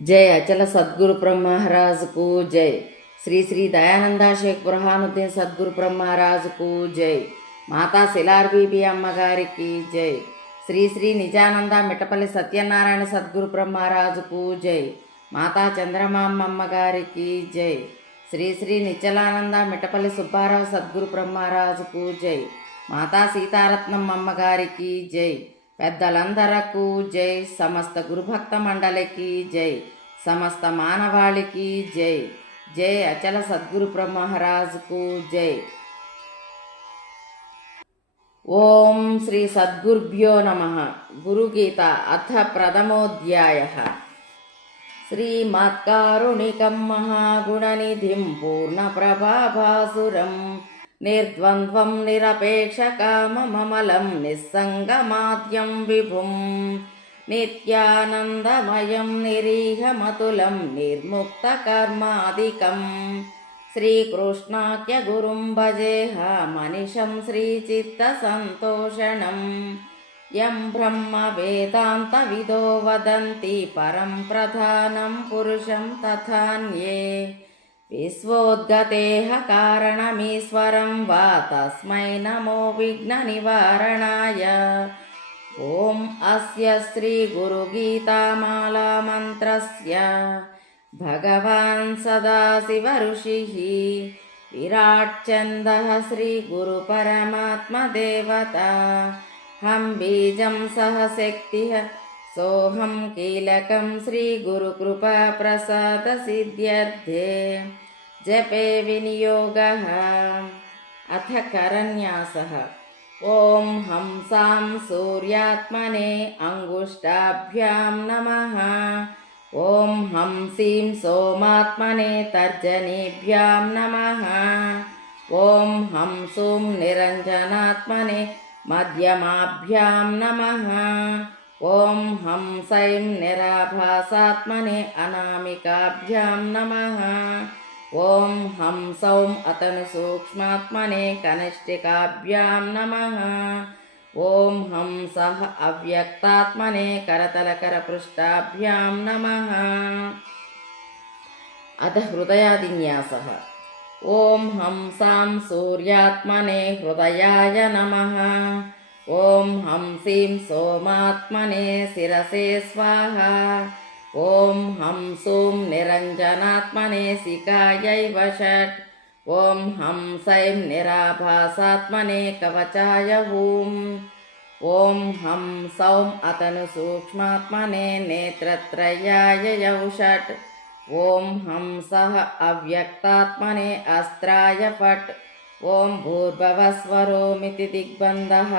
जय अचल सद्गुरु ब्रह्म महाराज को जय। श्री श्री दयानंदा शेख बुरहानुद्दीन सद्गुरु ब्रह्म महाराज को जय। माता सिलार बीबी अम्मगारी की जय। श्री श्री निजानंदा मिटपल्లి सत्यनारायण सद्गुरु ब्रह्म महाराज को जय। माता चंद्रमाम अम्मगारी की जय। श्री श्री निचलानंदा मिटपल्లి सुब्बाराव सद्गुरु ब्रह्म महाराज को जय। माता सीतारत्नम अम्मगारी की जय। పెద్దలందరకు జై, సమస్త గురుభక్త మండలికి జై, సమస్త మానవాళికి జై. జై అచల సద్గురు బ్రహ్మమహారాజుకు జై. ఓం శ్రీ సద్గురుభ్యో నమః. గురుగీత అథ ప్రథమోధ్యాయః. శ్రీమత్కారుణికం మహాగుణనిధిం పూర్ణప్రభాభాసురం నిర్ద్వంద్వం నిరపేక్షకామమలం నిస్సంగమాద్యం విభుం నిత్యానందమయం నిరీహమతులం నిర్ముక్తకర్మాదికం శ్రీకృష్ణాఖ్య గురుం భజేహ మనిషం శ్రీచిత్తసంతోషణం యం బ్రహ్మ వేదాంత విదో వదంతి పరం ప్రధానం పురుషం తథాన్యే విశ్వోద్గతేహ కారణమీశ్వరం వా తస్మై నమో విఘ్న నివారణాయ. ఓం అస్య శ్రీ గురు గీతామాలా మంత్రస్య భగవాన్ సదాశివ ఋషిః విరాట్ ఛందః శ్రీ గురు పరమాత్మ దేవత హం బీజం సహ శక్తిః सोहम कीलकं श्री गुरु कृपा प्रसाद सिद्ध्यर्थे जपे विनियोगः. अथ करन्यासः. ओम हंसां सूर्यात्मने अंगुष्ठाभ्यां नमः. ओम हंसीं सोमात्मने तर्जनीभ्यां नमः. ओम हंसूं निरंजनात्मने मध्यमाभ्यां नमः. ओम हंसैं निराभासात्मने अनामिकाभ्यां नमः. ओम हंसौं अतनुसूक्ष्मात्मने कनिष्ठिकाभ्यां नमः. ओम हंसः अव्यक्तात्मने करतलकरपृष्ठाभ्यां नमः. अथ हृदयादिन्यासः. ओम हंसां सूर्यात्मने हृदयाय नमः. ओम हंसीं सोमात्मने शिरसे स्वाहा. ओम हंसूं निरंजनात्मने सिकायै वषट्. ओम हंसैं निराभासात्मने कवचाय हूं. ओम हंसौं अतनुसूक्ष्मात्मने नेत्रत्रयाय यौषट्. ओम हंसः अव्यक्तात्मने अस्त्राय फट्. ओम भूर्भुवस्वरोमिति दिग्बन्धः.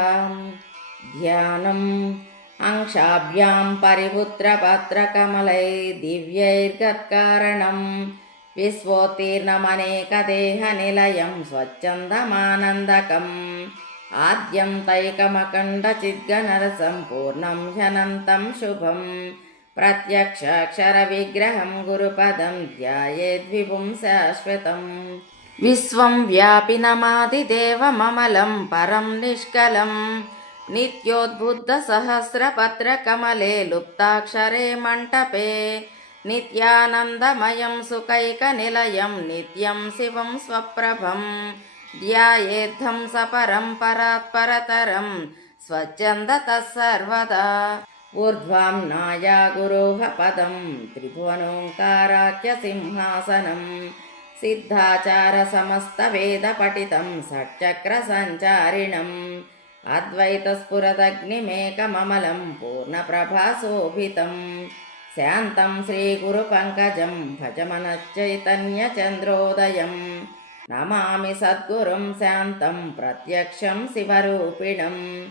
ध्यानम् अंशाभ्यां परिपुत्रपत्रकमलै दिव्यैर्गत्कारणं विश्वोत्तीर्णमनेकदेहनिलयं स्वच्छन्दमानन्दकम् आद्यन्तैकमखण्डचिद्गणरसं पूर्णं ह्यनन्तं शुभं प्रत्यक्षाक्षरविग्रहं गुरुपदं ध्यायेद्विभुं शाश्वतम्. विश्वं व्यापिनमादिदेवममलं परं निष्कलं नित्योद्बुद्धसहस्रपत्रकमले लुप्ताक्षरे मण्टपे नित्यानन्दमयं सुखैकनिलयं नित्यं शिवं स्वप्रभं ध्यायेद्धं सपरं परात्परतरं स्वच्छन्दतः सर्वदा. ऊर्ध्वाम्नाय गुरोः पदं त्रिभुवनोङ्काराख्यसिंहासनं सिद्धाचार समस्त वेद पठितं षट्चक्रसञ्चारिणम् अद्वैतस्फुरदग्निमेकममलं पूर्णप्रभाशोभितं शान्तं श्रीगुरुपङ्कजं भजमनश्चैतन्यचन्द्रोदयं नमामि सद्गुरुं शान्तं प्रत्यक्षं शिवरूपिणं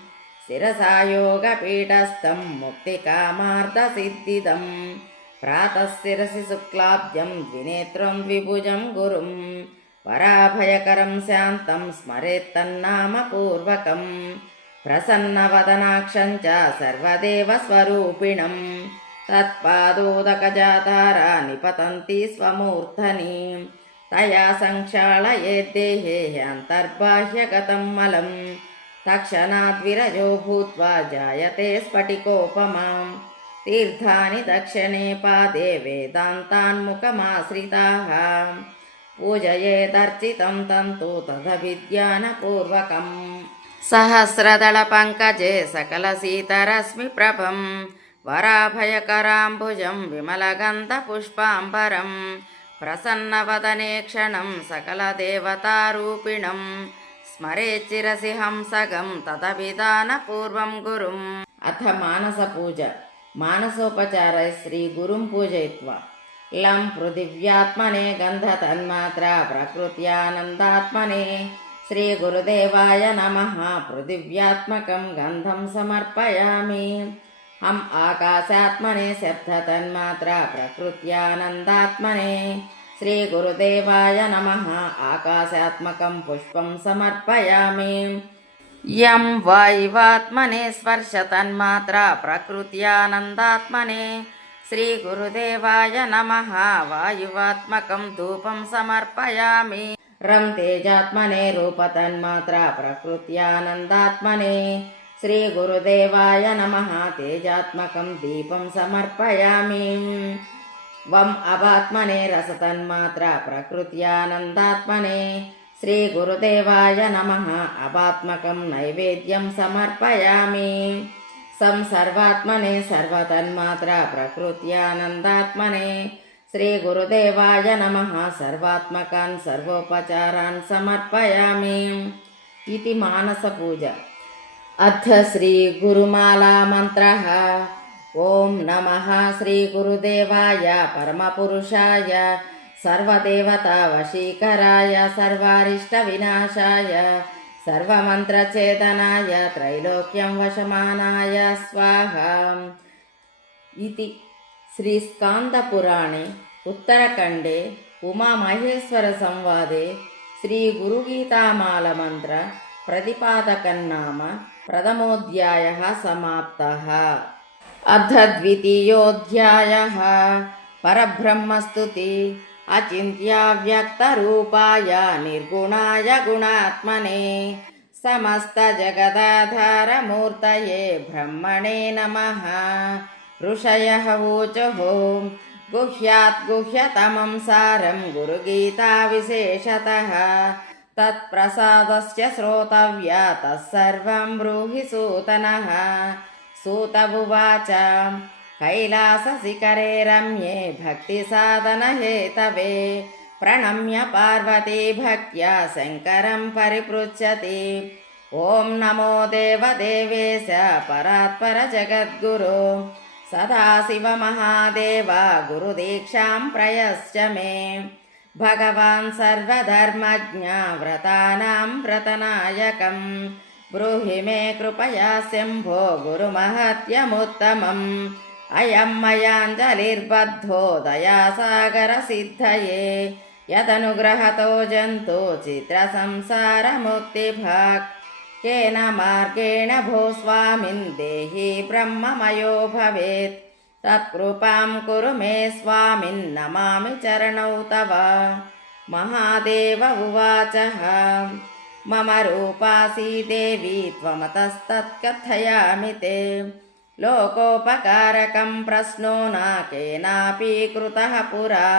शिरसा योगपीठस्थं मुक्तिकामार्थसिद्धिदम् प्रातः शिरसि शुक्लाब्जं द्विनेत्रं द्विभुजं गुरुं वराभयकरं शान्तं स्मरेत्तन्नामपूर्वकं प्रसन्नवदनाक्षं च सर्वदेवस्वरूपिणं तत्पादोदकजातारा निपतन्ति स्वमूर्धनि तया संक्षालयेद्देहे अन्तर्बाह्यगतं मलं तक्षणाद्विरजो भूत्वा जायते स्फटिकोपमाम् तीर्थानि दक्षिणे पादे वेदान्तान्मुखमाश्रिताः पूजयेदर्चितं तन्तु तदभिज्ञानपूर्वकम् सहस्रदलपङ्कजे सकलसीतरश्मिप्रभं वराभयकराम्बुजं विमलगन्धपुष्पाम्बरं प्रसन्नवदने क्षणं सकलदेवतारूपिणं स्मरेच्चिरसि हंसगं तदभिधानपूर्वं गुरुम्। अथ मानसपूजा। मानसोपचारः श्रीगुरुं पूजयित्वा लं पृथिव्यात्मने गन्धतन्मात्रा प्रकृत्यानन्दात्मने श्रीगुरुदेवाय नमः। पृथिव्यात्मकं गन्धं समर्पयामि। हम आकाशात्मने शब्दतन्मात्रा प्रकृत्यानन्दात्मने श्रीगुरुदेवाय नमः। आकाशात्मकं पुष्पं समर्पयामि। यं वायुवात्मने स्पर्शतन्मात्रा प्रकृत्यानन्दात्मने श्रीगुरुदेवाय नमः। वायुवात्मकं धूपं समर्पयामि। रं तेजात्मने रूपतन्मात्रा प्रकृत्यानन्दात्मने श्रीगुरुदेवाय नमः। तेजात्मकं दीपं समर्पयामि। वम अवात्मने रसतन्मात्रा प्रकृत्यानन्दात्मने श्रीगुरुदेवाय नमः। अवात्मकं नैवेद्यं समर्पयामि। सं सर्वात्मने सर्वतन्मात्रा प्रकृत्यानन्दात्मने श्रीगुरुदेवाय नमः। सर्वात्मकान् सर्वोपचारान् समर्पयामि। इति मानसपूजा। अथ श्रीगुरुमाला मन्त्रः। ॐ नमः श्रीगुरुदेवाय परमपुरुषाय सर्वदेवतावशीकराय सर्वारिष्टविनाशाय सर्वमन्त्रचेतनाय त्रैलोक्यं वशमानाय स्वाहा। इति श्रीस्कान्दपुराणे उत्तरखण्डे उमामहेश्वरसंवादे श्रीगुरुगीतामालमन्त्र प्रतिपादकन्नाम प्रथमोऽध्यायः समाप्तः। अथ द्वितीयोऽध्यायः। परब्रह्मस्तुति। अचिन्त्याव्यक्तरूपाय निर्गुणाय गुणात्मने समस्तजगदाधारमूर्तये ब्रह्मणे नमः। ऋषयः ऊचुः गुह्यात् गुह्यतमं सारं गुरुगीताविशेषतः तत्प्रसादस्य श्रोतव्या तत्सर्वं ब्रूहि सूतनः। सूत उवाच कैलासशिखरे रम्ये भक्तिसाधनहेतवे प्रणम्य पार्वती भक्त्या शङ्करं परिपृच्छति। ॐ नमो देवदेवेश परात्पर जगद्गुरो सदाशिवमहादेव गुरुदीक्षां प्रयश्च मे। भगवान् सर्वधर्मज्ञ व्रतानां व्रतनायकं ब्रूहि मे कृपया शम्भो गुरुमहत्यमुत्तमम्। अयं मयाञ्जलिर्बद्धो दयासागरसिद्धये यदनुग्रहतो जन्तु चित्रसंसारमुक्तिभाक्। केन मार्गेण भो स्वामिन् देहि ब्रह्ममयो भवेत् तत्कृपां कुरु मे स्वामिन् नमामि चरणौ तव। महादेव उवाचः मम रूपासि देवी त्वमतस्तत्कथयामि ते। लोकोपकारकं प्रश्नो न केनापि कृतः पुरा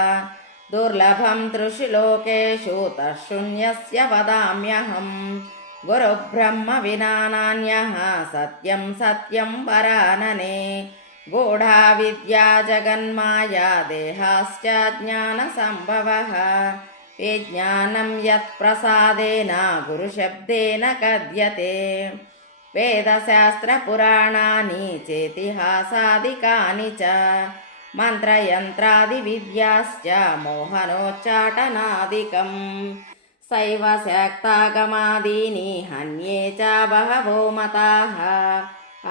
दुर्लभं त्रिषु लोकेषु तच्छून्यस्य वदाम्यहम्। गुरुब्रह्म विना नान्यः सत्यं सत्यं वरानने गूढा विद्या जगन्माया देहाश्च ज्ञानसम्भवः। विज्ञानं यत्प्रसादेन गुरुशब्देन कथ्यते वेदशास्त्रपुराणानि चेतिहासादिकानि च मन्त्रयन्त्रादिविद्याश्च मोहनोच्चाटनादिकम्। शैव शाक्तागमादीनि हन्ये च बहवो मताः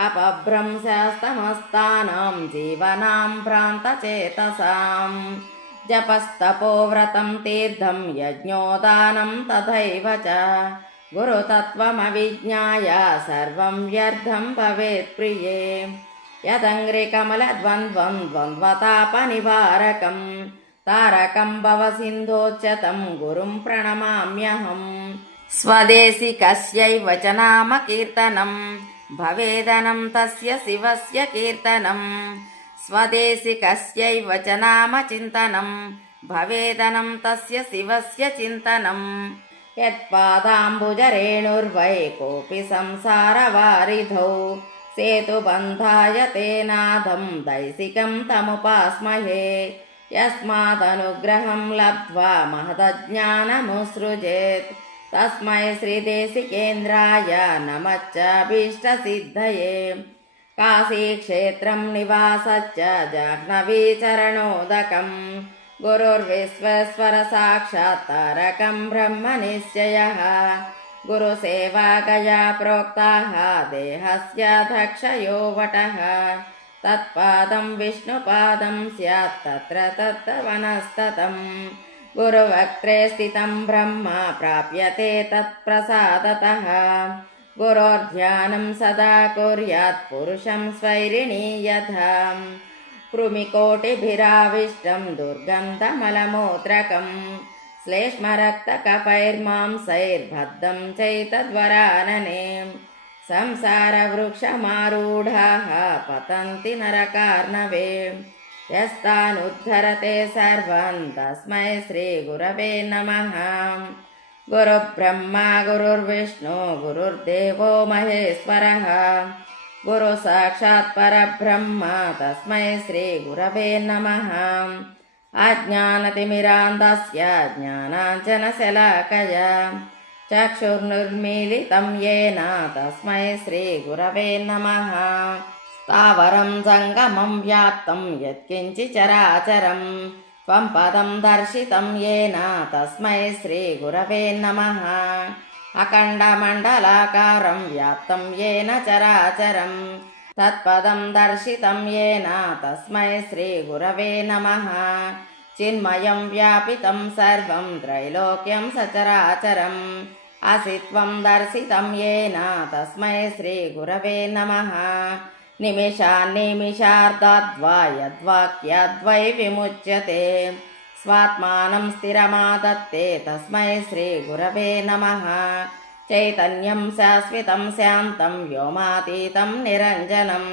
अपभ्रंशस्तमस्तानां जीवनां भ्रान्तचेतसां। जपस्तपोव्रतं तीर्थं यज्ञोदानं तथैव च गुरुतत्त्वमविज्ञाय सर्वं व्यर्थं भवेत् प्रिये। यदङ्घ्रिकमलद्वन्द्वं द्वन्द्वतापनिवारकं तारकं भवसिन्धोच्चतं गुरुं प्रणमाम्यहम्। स्वदेशिकस्यैव च नाम कीर्तनं भवेदनं तस्य शिवस्य कीर्तनं स्वदेशिकस्यैव च नाम चिन्तनं भवेदनं तस्य शिवस्य चिन्तनं यत्पादाम्बुजरेणुर्वै कोऽपि संसारवारिधौ सेतुबन्धाय तेनाथं दैशिकं तमुपास्महे यस्मादनुग्रहं लब्ध्वा महदज्ञानमुत्सृजेत् तस्मै श्रीदेशिकेन्द्राय नमश्चाभीष्टसिद्धये काशीक्षेत्रं निवासश्च जाह्नवीचरणोदकं गुरुर्विश्वेश्वर साक्षात् तारकं ब्रह्मनिश्चयः गुरुसेवाकया प्रोक्ताः देहस्य दक्षयो वटः तत्पादं विष्णुपादं स्यात् तत्र तत्तवनस्ततं गुरुवक्त्रे स्थितं ब्रह्म प्राप्यते तत्प्रसादतः गुरोर्ध्यानं सदा कुर्यात् पुरुषं स्वैरिणी यथा कृमिकोटिभिराविष्टं दुर्गन्धमलमूत्रकं श्लेष्मरक्तकफैर्मांसैर्बद्धं चैतद्वरानने संसारवृक्षमारूढाः पतन्ति नरकार्णवे यस्तानुद्धरते सर्वं तस्मै श्रीगुरवे नमः गुरुब्रह्मा गुरुर्विष्णु गुरुर्देवो महेश्वरः गुरु साक्षात् परब्रह्म तस्मै श्रीगुरवे नमः अज्ञानतिमिरान्धस्य ज्ञानाञ्जनशलाकया चक्षुर्निर्मीलितं येन तस्मै श्रीगुरवे नमः स्थावरं जङ्गमं व्याप्तं यत्किञ्चिचराचरं त्वं पदं दर्शितं येन तस्मै श्रीगुरवे नमः अखण्डमण्डलाकारं व्याप्तं येन चराचरं तत्पदं दर्शितं येन तस्मै श्रीगुरवे नमः चिन्मयं व्यापितं सर्वं त्रैलोक्यं सचराचरम् असित्वं दर्शितं येन तस्मै श्रीगुरवे नमः निमिषान्निमिषार्धाद्वा यद्वाक्याद्वै विमुच्यते स्वात्मानं स्थिरमादत्ते तस्मै श्रीगुरवे नमः चैतन्यं शाश्वतं शान्तं व्योमातीतं निरञ्जनं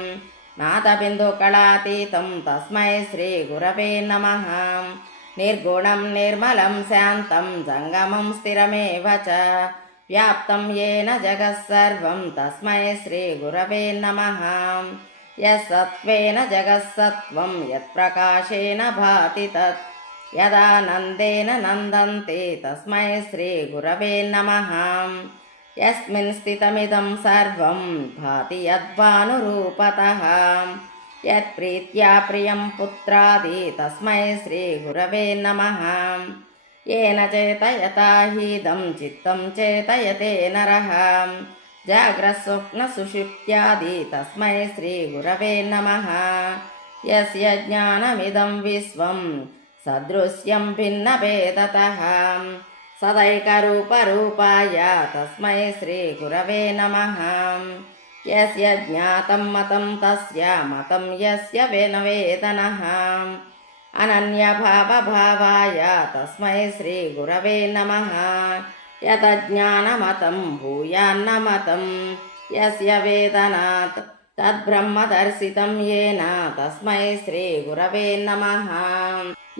नादबिन्दुकलातीतं तस्मै श्रीगुरवे नमः निर्गुणं निर्मलं शान्तं जङ्गमं स्थिरमेव च व्याप्तं येन जगत्सर्वं तस्मै श्रीगुरवे नमः यत्सत्त्वेन जगत्सत्त्वं यत्प्रकाशेन भाति तत् यदानन्देन नन्दन्ते तस्मै श्रीगुरवे नमः यस्मिन् स्थितमिदं सर्वं भाति यद्भानुरूपतः यत्प्रीत्या प्रियं पुत्रादि तस्मै श्रीगुरवे नमः येन चेतयता हीदं चित्तं चेतयते नरः जाग्रत्स्वप्नसुषुप्त्यादि तस्मै श्रीगुरवे नमः यस्य ज्ञानमिदं विश्वं सदृश्यं भिन्नभेदतः सदैकरूपरूपाय तस्मै श्रीगुरवे नमः यस्य ज्ञातं मतं तस्य मतं यस्य वेदनः अनन्यभावभावाय तस्मै श्रीगुरवे नमः यतज्ञानमतं भूयान्न मतं यस्य वेदनात् तद्ब्रह्मदर्शितं येन तस्मै श्रीगुरवे नमः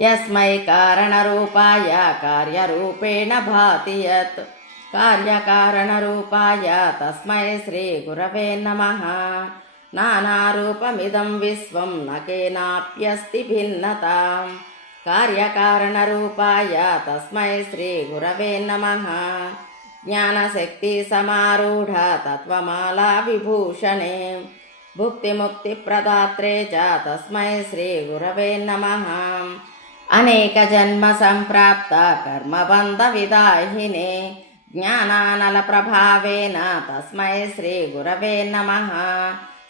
यस्मै कारणरूपाय कार्यरूपेण भाति यत् कार्यकारणरूपाय तस्मै श्रीगुरवे नमः नानारूपमिदं विश्वं न केनाप्यस्ति भिन्नता कार्यकारणरूपाय तस्मै श्रीगुरवे नमः ज्ञानशक्तिसमारूढ तत्त्वमाला विभूषणे भुक्तिमुक्तिप्रदात्रे च तस्मै श्रीगुरवे नमः अनेकजन्मसम्प्राप्त कर्मबन्धविदाहिने ज्ञानानलप्रभावेन तस्मै श्रीगुरवे नमः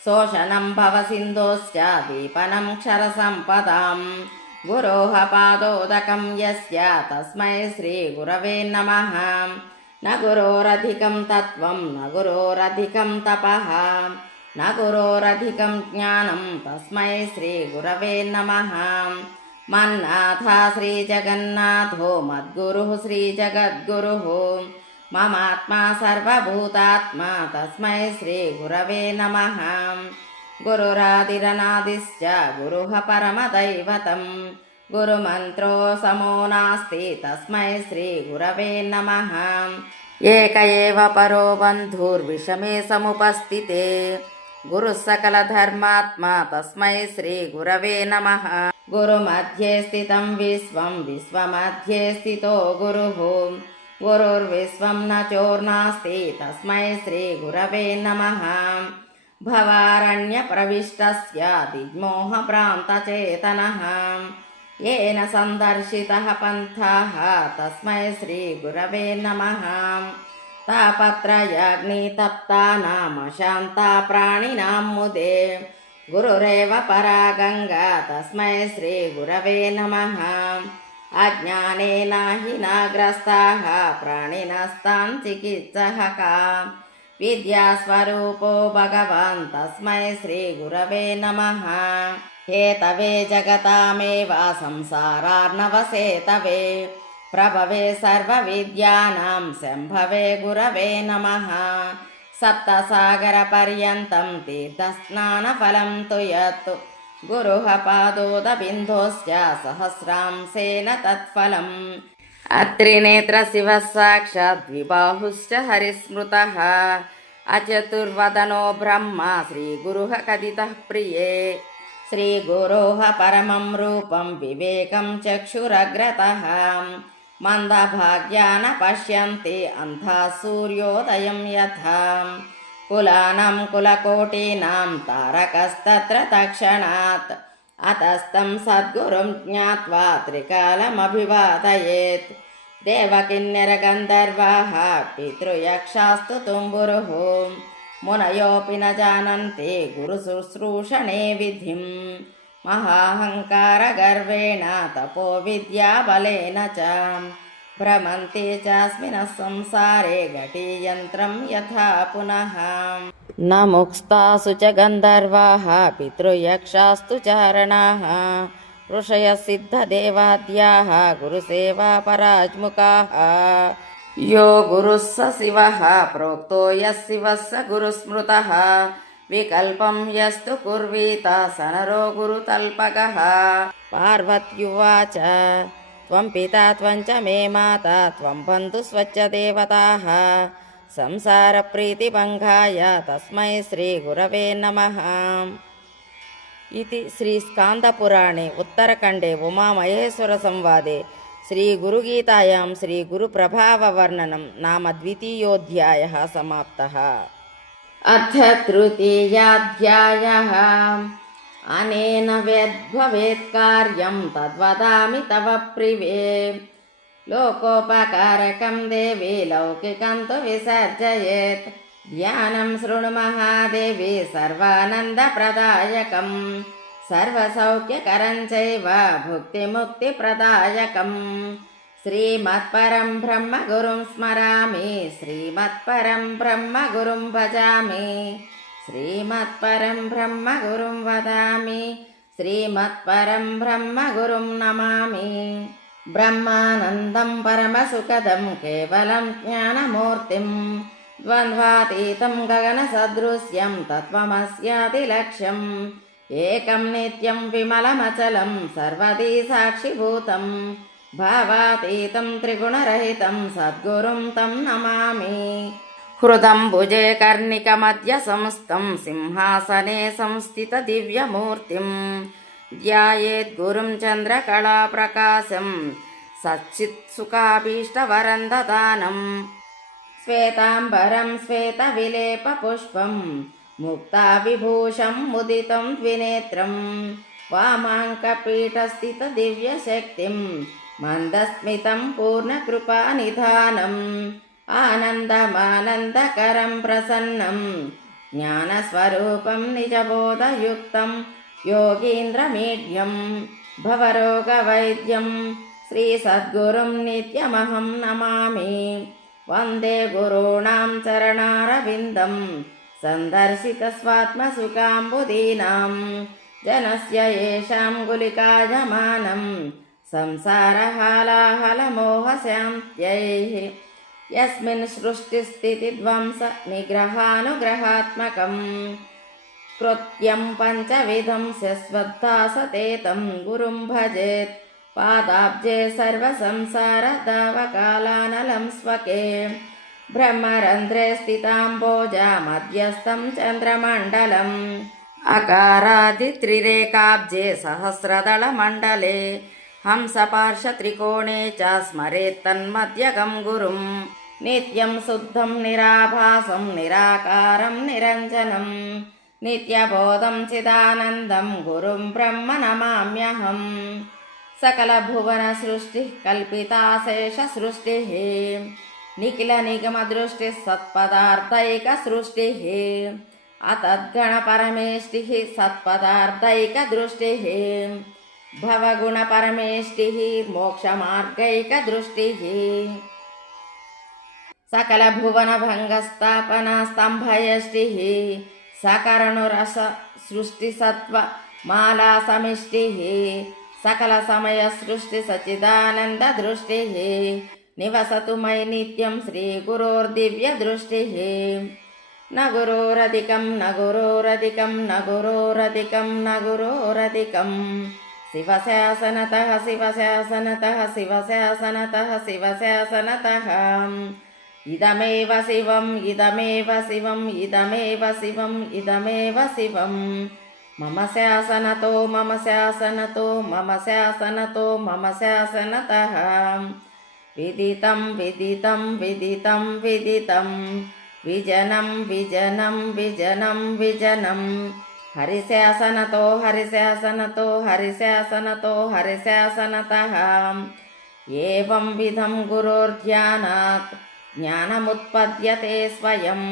शोषणं भवसिन्धोश्च दीपनं क्षरसम्पदां गुरोः पादोदकं यस्य तस्मै श्रीगुरवे नमः न गुरोरधिकं तत्त्वं न गुरोरधिकं तपः न गुरोरधिकं ज्ञानं तस्मै श्रीगुरवे नमः मन्नाथा श्रीजगन्नाथो मद्गुरुः श्रीजगद्गुरुः ममात्मा सर्वभूतात्मा तस्मै श्रीगुरवे नमः गुरुरादिरनादिश्च गुरुः परमदैवतं गुरुमन्त्रो समो नास्ति तस्मै श्रीगुरवे नमः। एक एव परो बन्धुर्विषमे समुपस्थिते गुरुः सकलधर्मात्मा तस्मै श्रीगुरवे नमः। गुरुमध्ये स्थितं विश्वं विश्वमध्ये स्थितो गुरुः गुरुर्विश्वं न चोर्नास्ति तस्मै श्रीगुरवे नमः। भवारण्यप्रविष्टस्य दिग्मोहभ्रान्तचेतनः येन सन्दर्शितः पन्थाः तस्मै श्रीगुरवे नमः। तापत्रयाग्नितप्तानामशान्ता प्राणिनां मुदे गुरुरेव परा गङ्गा तस्मै श्रीगुरवे नमः। अज्ञानेन हि नाग्रस्ताः प्राणिनस्तां चिकित्सः का विद्यास्वरूपो भगवान् तस्मै श्रीगुरवे नमः। हेतवे जगतामेव संसारार्णवसेतवे प्रभवे सर्वविद्यानां शम्भवे गुरवे नमः। सप्तसागरपर्यन्तं तीर्थस्नानफलं तु यत् गुरुः पादोदबिन्दोश्च सहस्रांशेन तत्फलम्। अत्रिनेत्रशिवः साक्षात् द्विबाहुश्च हरिस्मृतः अचतुर्वदनो ब्रह्मा श्रीगुरुः कथितः प्रिये। श्रीगुरोः परमं रूपं विवेकं चक्षुरग्रतः मन्दभाग्या न पश्यन्ति अन्धाः सूर्योदयं यथा। कुलानां कुलकोटीनां तारकस्तत्र तत्क्षणात् अतस्तं सद्गुरुं ज्ञात्वा त्रिकालमभिवादयेत्। देवकिन्नरगन्धर्वाः पितृयक्षास्तु तुम्बुरुः मुनयोऽपि न जानन्ति गुरुशुश्रूषणे विधिं। महाहङ्कारगर्वेण तपोविद्याबलेन च भ्रमन्ति चास्मिन् संसारे घटीयन्त्रं यथा पुनः। न मुक्तासु च गन्धर्वाः पितृयक्षास्तु चारणाः ऋषयः सिद्धदेवाद्याः गुरुसेवापराज्मुखाः। यो गुरुः स शिवः प्रोक्तो यः शिवः स गुरुस्मृतः विकल्पं यस्तु कुर्वीत स नरो गुरुतल्पकः। पार्वत्युवाच त्वं पिता त्वं च मे माता त्वं बन्धुस्वच्च देवताः संसारप्रीतिभङ्गाय तस्मै श्रीगुरवे नमः। इति श्रीस्कान्दपुराणे उत्तरखण्डे उमामहेश्वरसंवादे श्रीगुरुगीतायां श्रीगुरुप्रभाववर्णनं नाम द्वितीयोऽध्यायः समाप्तः। अथ तृतीयोऽध्यायः। अनेन यद्भवेत् कार्यं तद्वदामि तव प्रिये लोकोपकारकं देवी लौकिकं तु विसर्जयेत्। ध्यानं शृणु महादेवी सर्वानन्दप्रदायकं सर्वसौख्यकरं चैव भुक्तिमुक्तिप्रदायकम्। श्रीमत्परं ब्रह्म गुरुं स्मरामि श्रीमत्परं ब्रह्म गुरुं भजामि श्रीमत्परं ब्रह्म गुरुं वदामि श्रीमत्परं ब्रह्म गुरुं नमामि। ब्रह्मानन्दं परमसुखदं केवलं ज्ञानमूर्तिं द्वन्द्वातीतं गगनसदृश्यं तत्त्वमस्यादिलक्ष्यम् एकं नित्यं विमलमचलं सर्वदी साक्षिभूतं भावातीतं त्रिगुणरहितं सद्गुरुं तं नमामि। हृदम्बुजे कर्णिकमध्य संस्थं सिंहासने संस्थितदिव्यमूर्तिं ध्यायेद्गुरुं चन्द्रकलाप्रकाशं सच्चित्सुखाभीष्टवरं ददानं। श्वेताम्बरं श्वेतविलेपपुष्पं मुक्ताविभूषं मुदितं द्विनेत्रं वामाङ्कपीठस्थितदिव्यशक्तिं मन्दस्मितं पूर्णकृपानिधानम् आनन्दमानन्दकरं प्रसन्नं ज्ञानस्वरूपं निजबोधयुक्तं योगीन्द्रमीड्यं भवरोगवैद्यं श्रीसद्गुरुं नित्यमहं नमामि। वन्दे गुरूणां चरणारविन्दं सन्दर्शितस्वात्मसुखाम्बुदीनां जनस्य येषां गुलिकायमानं संसारहालाहलमोहशान्त्यै यस्मिन् सृष्टिस्थितिध्वंस निग्रहानुग्रहात्मकं कृत्यं पञ्चविधं शश्वद्धासते तं गुरुं भजेत् पादाब्जे सर्वसंसारदावकालानलं स्वके ब्रह्मरन्ध्रे स्थिताम्बोजा मध्यस्थं चन्द्रमण्डलम् अकारादित्रिरेकाब्जे सहस्रदलमण्डले हंसपार्श्वत्रिकोणे च स्मरेत्तन्मध्यगं गुरुं नित्यं शुद्धं निराभासं निराकारं निरञ्जनं नित्यबोधं चिदानन्दं गुरुं ब्रह्म नमाम्यहम् सकलभुवनसृष्टिः कल्पिताशेषसृष्टिः निखिलनिगमदृष्टिः सत्पदार्थैकसृष्टिः अतद्गणपरमेष्टिः सत्पदार्थैकदृष्टिः भवगुणपरमेष्टिः मोक्षमार्गैकदृष्टिः सकलभुवनभङ्गस्थापनास्तम्भयष्टिः सकरणुरस सृष्टिसत्त्वमालासमिष्टिः सकलसमयसृष्टिसच्चिदानन्ददृष्टिः निवसतु मयि नित्यं श्रीगुरोर्दिव्यदृष्टिः न गुरोरधिकं न गुरोरधिकं न गुरोरधिकं न गुरोरधिकं शिवशासनतः शिवशासनतः शिवशासनतः शिवशासनतः इदमेव शिवम् इदमेव शिवम् इदमेव शिवम् इदमेव शिवम् मम शासनतो मम शासनतो मम शासनतो मम शासनतः विदितं विदितं विदितं विदितं विजनं विजनं विजनं विजनं हरिशासनतो हरिशासनतो हरिशासनतो हरिशासनतः एवं विधं गुरोर्ध्यानात् ज्ञानमुत्पद्यते स्वयं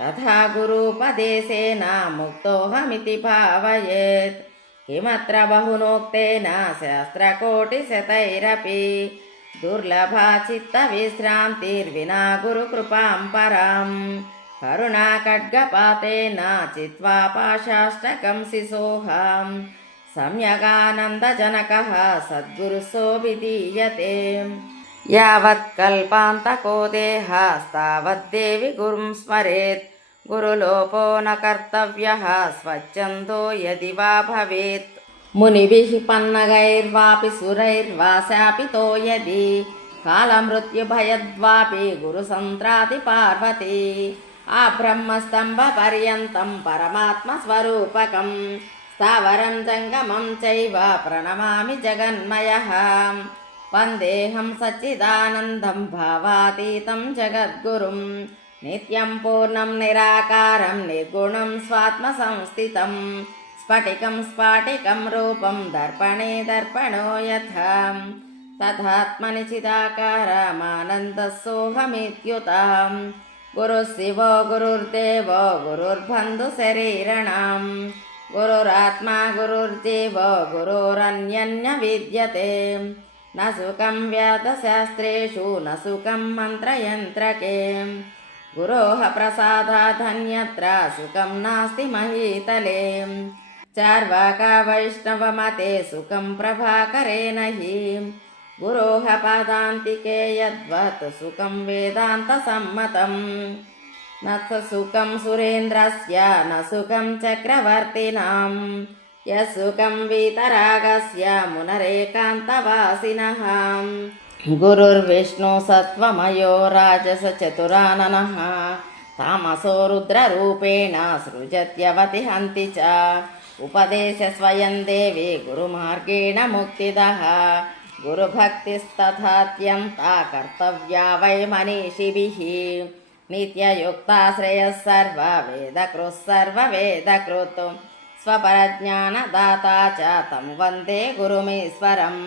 तथा गुरूपदेशेन मुक्तोऽहमिति भावयेत् किमत्र बहुनोक्तेन सहस्रकोटिशतैरपि दुर्लभा चित्तविश्रान्तिर्विना गुरुकृपां परां करुणाखड्गपातेन चित्वा पाशाष्टकं शिशोऽहं सम्यगानन्दजनकः सद्गुरुसोऽभिधीयते यावत् कल्पान्तको देहास्तावद्देवि गुरुं स्मरेत् गुरुलोपो न कर्तव्यः स्वच्छन्दो यदि वा भवेत् मुनिभिः पन्नगैर्वापि सुरैर्वा शापितो यदि कालमृत्युभयद्वापि गुरुसन्त्रातिपार्वती आब्रह्मस्तम्भपर्यन्तं परमात्मस्वरूपकं स्थावरं जङ्गमं चैव प्रणमामि जगन्मयः वन्देऽहं सच्चिदानन्दं भावातीतं जगद्गुरुं नित्यं पूर्णं निराकारं निर्गुणं स्वात्मसंस्थितं स्फटिकं स्फाटिकं रूपं दर्पणे दर्पणो यथा तथात्मनि चिदाकारमानन्दसोऽहमित्युतां गुरुशिवो गुरुर्देवो गुरुर्बन्धुशरीरिणां गुरुरात्मा गुरुर्जीवो गुरोरन्यन्य विद्यते न सुखं वेदशास्त्रेषु न सुखं मन्त्रयन्त्रके गुरोः प्रसादादन्यत्र सुखं नास्ति महीतले चार्वाका वैष्णवमते सुखं प्रभाकरे नहि गुरोः पादान्तिके यद्वत् सुखं वेदान्तसम्मतम् न सुखं सुरेन्द्रस्य न सुखं चक्रवर्तिनां यस्सुखं वीतरागस्य मुनरेकान्तवासिनः गुरुर्विष्णु सत्त्वमयो राजसचतुराननः तामसो रुद्ररूपेण सृजत्यवति हन्ति च उपदेशस्वयं देवी गुरुमार्गेण मुक्तिदः गुरुभक्तिस्तथात्यन्ता कर्तव्या वै मनीषिभिः नित्ययुक्ताश्रयः सर्ववेदकृत् सर्ववेदकृत् स्वपरज्ञानदाता च तं वन्दे गुरुमीश्वरम्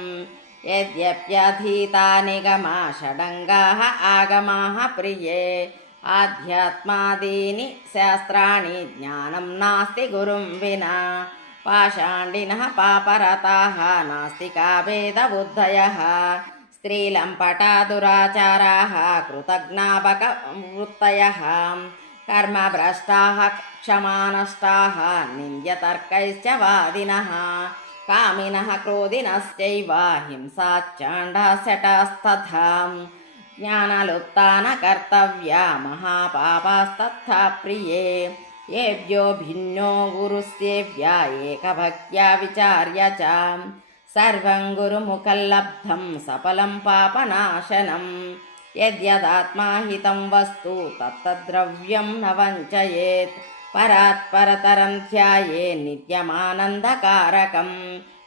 यद्यप्यधीता निगमा षडङ्गाः आगमाः प्रिये आध्यात्मादीनि शास्त्राणि ज्ञानं नास्ति गुरुं विना पाषाण्डिनः पापरताः नास्तिका वेदबुद्धयः स्त्रीलम्पटा दुराचाराः कृतघ्नापकवृत्तयः कर्मभ्रष्टाः क्षमानष्टाः निन्द्यतर्कैश्च वादिनः कामिनः क्रोधिनश्चैव हिंसाच्चाण्डाशटास्तथा ज्ञानलुप्ता न कर्तव्या महापापास्तथा प्रिये येभ्यो भिन्नो गुरुस्येव्या एकभक्त्या विचार्य च सर्वं गुरुमुखल्लब्धं सफलं पापनाशनं यद्यदात्मा हितं वस्तु तत्तद्द्रव्यं न वञ्चयेत् परात्परतरं ध्याये नित्यमानन्दकारकं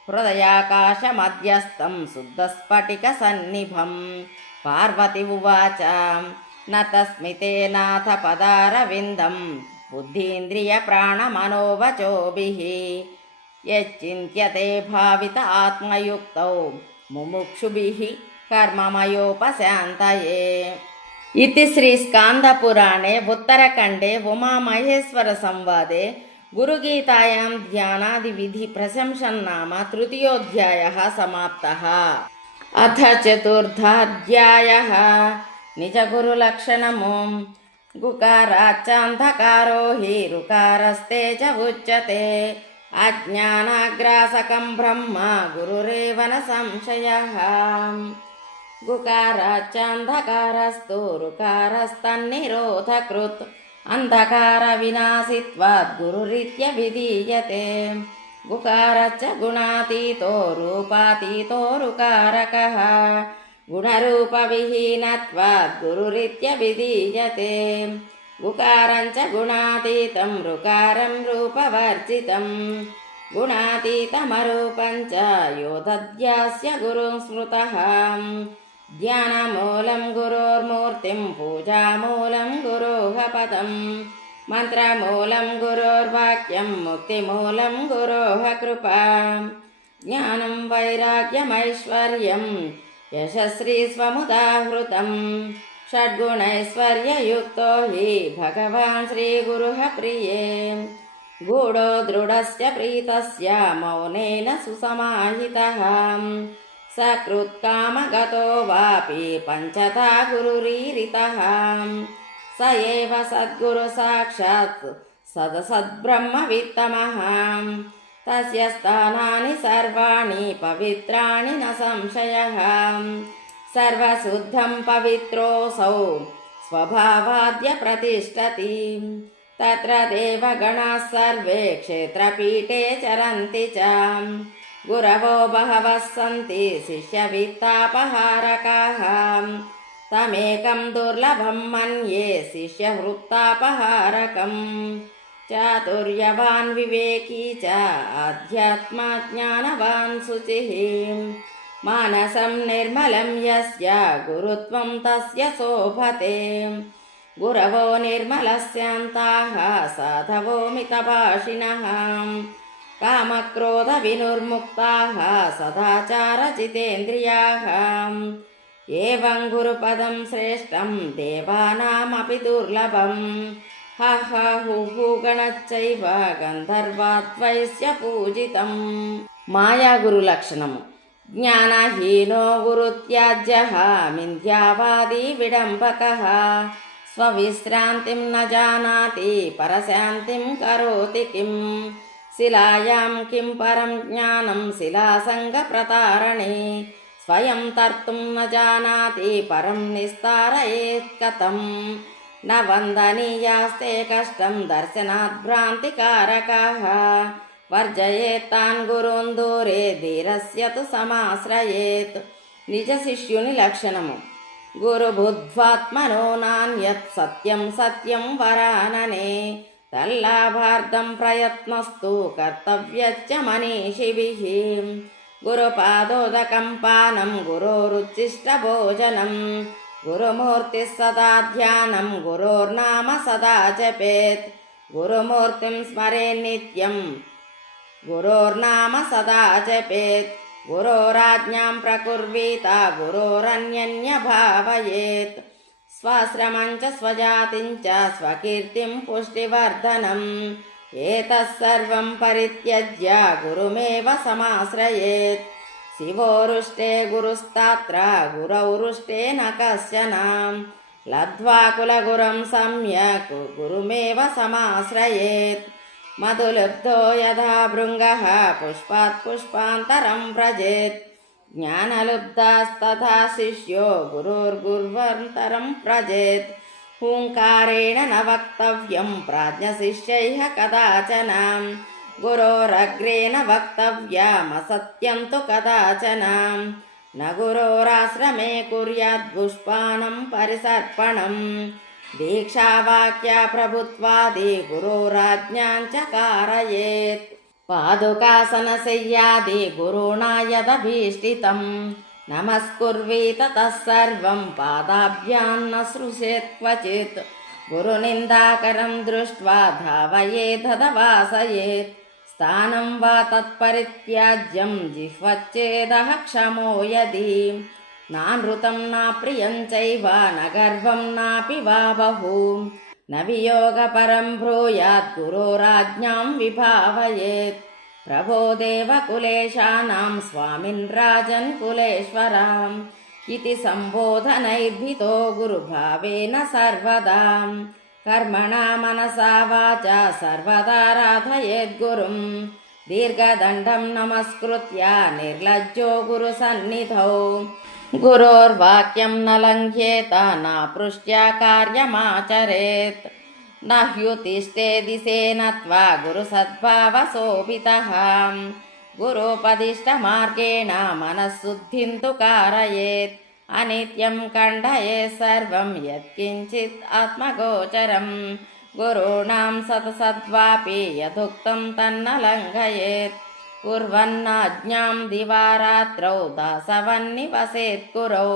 हृदयाकाशमध्यस्थं शुद्धस्फटिकसन्निभं पार्वती उवाच न तस्मिते नाथ पदारविन्दं बुद्धीन्द्रियप्राणमनोवचोभिः यच्चिन्त्यते भावित आत्मयुक्तौ मुमुक्षुभिः कर्ममयोपशान्तये इति श्रीस्कान्दपुराणे उत्तरखण्डे उमामहेश्वरसंवादे गुरुगीतायां ध्यानादिविधिप्रशंसन्नाम तृतीयोऽध्यायः समाप्तः। अथ चतुर्थोऽध्यायः निजगुरुलक्षणमु गुकाराच्चान्धकारो हि ऋकारस्ते च उच्यते अज्ञानाग्रासकं ब्रह्म गुरुरेव न संशयः गुकाराच्चान्धकारस्तु ऋकारस्तन्निरोधकृत् अन्धकारविनाशित्वात् गुरुरित्यभिधीयते गुकारश्च गुणातीतो रूपातीतो ऋकारकः गुणरूपविहीनत्वात् गुरुरित्यभिधीयते गुकारञ्च गुणातीतं ऋकारं रूपवर्जितं गुणातीतमरूपञ्च यो दद्यास्य गुरुं स्मृतः ध्यानमूलं गुरोर्मूर्तिं पूजामूलं गुरोः पदं मन्त्रमूलं गुरोर्वाक्यं मुक्तिमूलं गुरोः कृपा ज्ञानं वैराग्यमैश्वर्यं यशस्श्रीस्वमुदाहृतं षड्गुणैश्वर्ययुक्तो हि भगवान् श्रीगुरुः प्रिये गूढो दृढस्य प्रीतस्य मौनेन सुसमाहितः सकृत्कामगतो वापि पञ्चता गुरुरीरितः स एव सद्गुरु साक्षात् सदसद्ब्रह्मवित्तमः तस्य स्थानानि सर्वाणि पवित्राणि न संशयः सर्वशुद्धं पवित्रोऽसौ स्वभावाद्य प्रतिष्ठति तत्र देवगणाः सर्वे क्षेत्रपीठे चरन्ति च गुरवो बहवः सन्ति शिष्यवित्तापहारकाः तमेकं दुर्लभं मन्ये शिष्यवृत्तापहारकम् चातुर्यवान् विवेकी च आध्यात्मज्ञानवान् शुचिः मानसं निर्मलं यस्य गुरुत्वं तस्य शोभते गुरवो निर्मलस्यान्ताः साधवो मितभाषिणः कामक्रोधविनिर्मुक्ताः सदाचारजितेन्द्रियाः एवं गुरुपदं श्रेष्ठं देवानामपि दुर्लभं हः हुः गणश्चैव गन्धर्वाद्वैस्य पूजितं मायागुरुलक्षणम् ज्ञानहीनो गुरुत्याज्यः मिथ्यावादी विडम्बकः स्वविश्रान्तिं न जानाति परशान्तिं करोति किम् शिलायां किं परं ज्ञानं शिलासङ्गप्रतारणे स्वयं तर्तुं न जानाति परं निस्तारयेत् कथं न वन्दनीयास्ते कष्टं दर्शनात् भ्रान्तिकारकाः वर्जयेत् तान् गुरून् दूरे धीरस्य तु समाश्रयेत् निजशिष्युनि लक्षणము गुरुबुद्ध्वात्मनो नान्यत् सत्यं सत्यं वरानने तल्लाभार्थं प्रयत्नस्तु कर्तव्यच्च मनीषिभिः गुरुपादोदकं पानं गुरोरुच्चिष्टभोजनं गुरुमूर्तिः सदा ध्यानं गुरोर्नाम सदा जपेत् गुरुमूर्तिं स्मरेन् नित्यं गुरोर्नाम सदा जपेत् गुरोराज्ञां प्रकुर्वीत गुरोरन्यन्यभावयेत् स्वाश्रमं च स्वजातिं च स्वकीर्तिं पुष्टिवर्धनम् एतत् सर्वं परित्यज्य गुरुमेव समाश्रयेत् शिवोरुष्टे गुरुस्तात्र गुरौरुष्टे न कश्चन लब्ध्वा कुलगुरुं सम्यक् गुरुमेव समाश्रयेत् मधुलब्धो यथा भृङ्गः पुष्पात् पुष्पान्तरं व्रजेत् ज्ञानलुब्धास्तथा शिष्यो गुरोर्गुर्वन्तरं व्रजेत् हूङ्कारेण न वक्तव्यं प्राज्ञशिष्यैः कदाचन गुरोरग्रेण वक्तव्यमसत्यं तु कदाचन न गुरोराश्रमे कुर्याद्पुष्पाणं परिसर्पणं दीक्षावाक्या प्रभुत्वादि गुरोराज्ञां च कारयेत् पादुकासनशय्यादि गुरुणा यदभीष्टितं नमस्कुर्वीत तत्सर्वं पादाभ्यां न सृशेत् क्वचित् गुरुनिन्दाकरं दृष्ट्वा धावयेदवासयेत् स्थानं वा तत्परित्याज्यं जिह्वच्चेदः क्षमो यदि नानृतं न प्रियं चैव न गर्वं नापि वा बहु न वियोगपरं ब्रूयात् गुरोराज्ञां विभावयेत् प्रभो देवकुलेशानां स्वामिन् राजन् कुलेश्वराम् इति सम्बोधनैर्भितो गुरुभावेन सर्वदा कर्मणा मनसा वाचा सर्वदा राधयेद्गुरुं दीर्घदण्डं नमस्कृत्य निर्लज्जो गुरुसन्निधौ गुरोर्वाक्यं न लङ्घ्येत न पृष्ट्या कार्यमाचरेत् न ह्युतिष्ठेदि सेनत्वा गुरुसद्भावसोपितः गुरोपदिष्टमार्गेण मनःशुद्धिं तु कारयेत् अनित्यं खण्डयेत् सर्वं यत्किञ्चित् आत्मगोचरं गुरूणां सत्सद्वापि यदुक्तं तन्न लङ्घयेत् कुर्वन्नाज्ञां दिवारात्रौ दासवन्निवसेत् गुरौ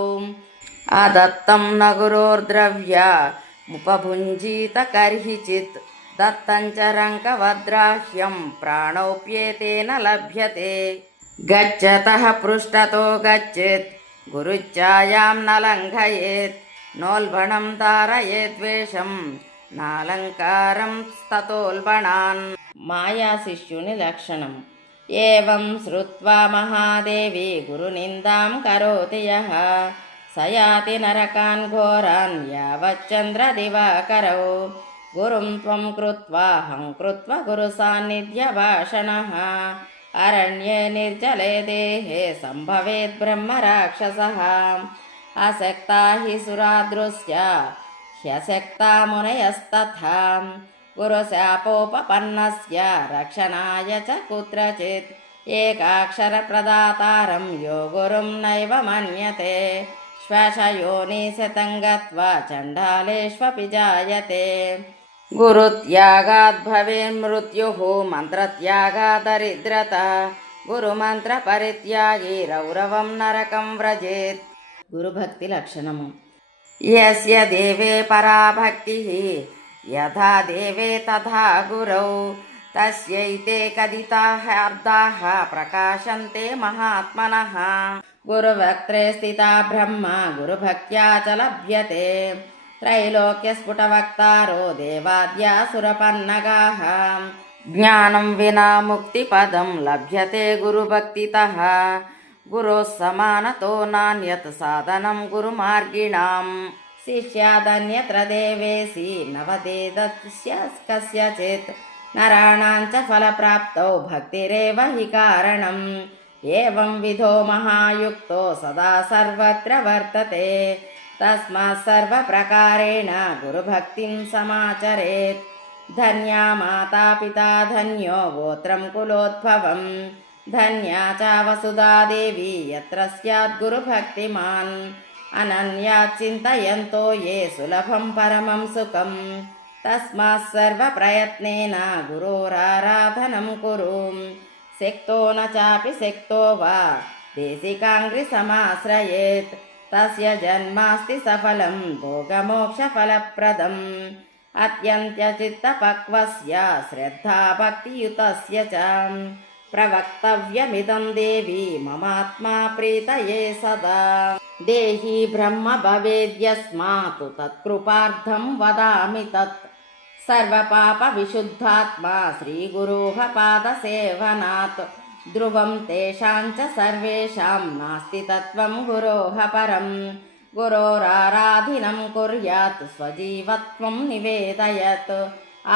अदत्तं न गुरोर्द्रव्यमुपभुञ्जीत कर्हिचित् दत्तं च रङ्कवद्राह्यं प्राणोऽप्येतेन लभ्यते गच्छतः पृष्ठतो गच्छेत् गुरुच्छायां न लङ्घयेत् नोल्बणं धारयेद्वेषं नालङ्कारं ततोल्बणान् मायाशिष्युनि लक्षणं एवं श्रुत्वा महादेवी गुरुनिन्दां करोति यः स याति नरकान् घोरान् यावच्चन्द्रदिवाकरौ गुरुं त्वं कृत्वा हं कृत्वा गुरुसान्निध्यभाषणः अरण्ये निर्जले देहे सम्भवेत् ब्रह्मराक्षसः अशक्ता हि सुरादृश्य ह्यशक्ता मुनयस्तथा गुरुशापोपपन्नस्य रक्षणाय च कुत्रचित् एकाक्षरप्रदातारं यो गुरुं नैव मन्यते श्वासयोनिशतं गत्वा चण्डालेष्वपि जायते गुरुत्यागात् भवेन्मृत्युः मन्त्रत्यागादरिद्रता गुरुमन्त्रपरित्यागी रौरवं नरकं व्रजेत् गुरुभक्ति लक्षणము यस्य देवे पराभक्तिः यथा देवे तथा गुरौ तस्यैते कथिताः अर्थाः प्रकाशन्ते महात्मनः गुरुवक्त्रे स्थिता ब्रह्म गुरुभक्त्या च लभ्यते त्रैलोक्यस्फुटवक्तारो देवाद्यासुरपन्नगाः ज्ञानं विना मुक्तिपदं लभ्यते गुरुभक्तितः गुरोः समानतो नान्यत् साधनं गुरुमार्गिणां शिष्यादन्यत्र देवेसि नवदेदस्य कस्यचित् नराणां च फलप्राप्तौ भक्तिरेव हि कारणम् एवं विधो महायुक्तो सदा सर्वत्र वर्तते तस्मात् सर्वप्रकारेण गुरुभक्तिं समाचरेत् धन्या माता पिता धन्यो गोत्रं कुलोद्भवं धन्या च वसुधा देवी यत्र स्यात् गुरुभक्तिमान् अनन्या चिन्तयन्तो ये सुलभं परमं सुखं तस्मात् सर्वप्रयत्नेन गुरोराराधनं कुरु शक्तो न चापि शक्तो वा देशिकाङ्घ्रिसमाश्रयेत् तस्य जन्मास्ति सफलं भोगमोक्षफलप्रदम् अत्यन्त्यचित्तपक्वस्य श्रद्धा भक्तियुतस्य च प्रवक्तव्यमिदं देवी ममात्मा प्रीतये सदा देहि ब्रह्म भवेद्यस्मात् तत्कृपार्थं वदामि तत् सर्वपापविशुद्धात्मा श्रीगुरोः पादसेवनात् ध्रुवं तेषां च सर्वेषां नास्ति तत्त्वं गुरोः परं गुरोराराधनं कुर्यात् स्वजीवत्वं निवेदयत्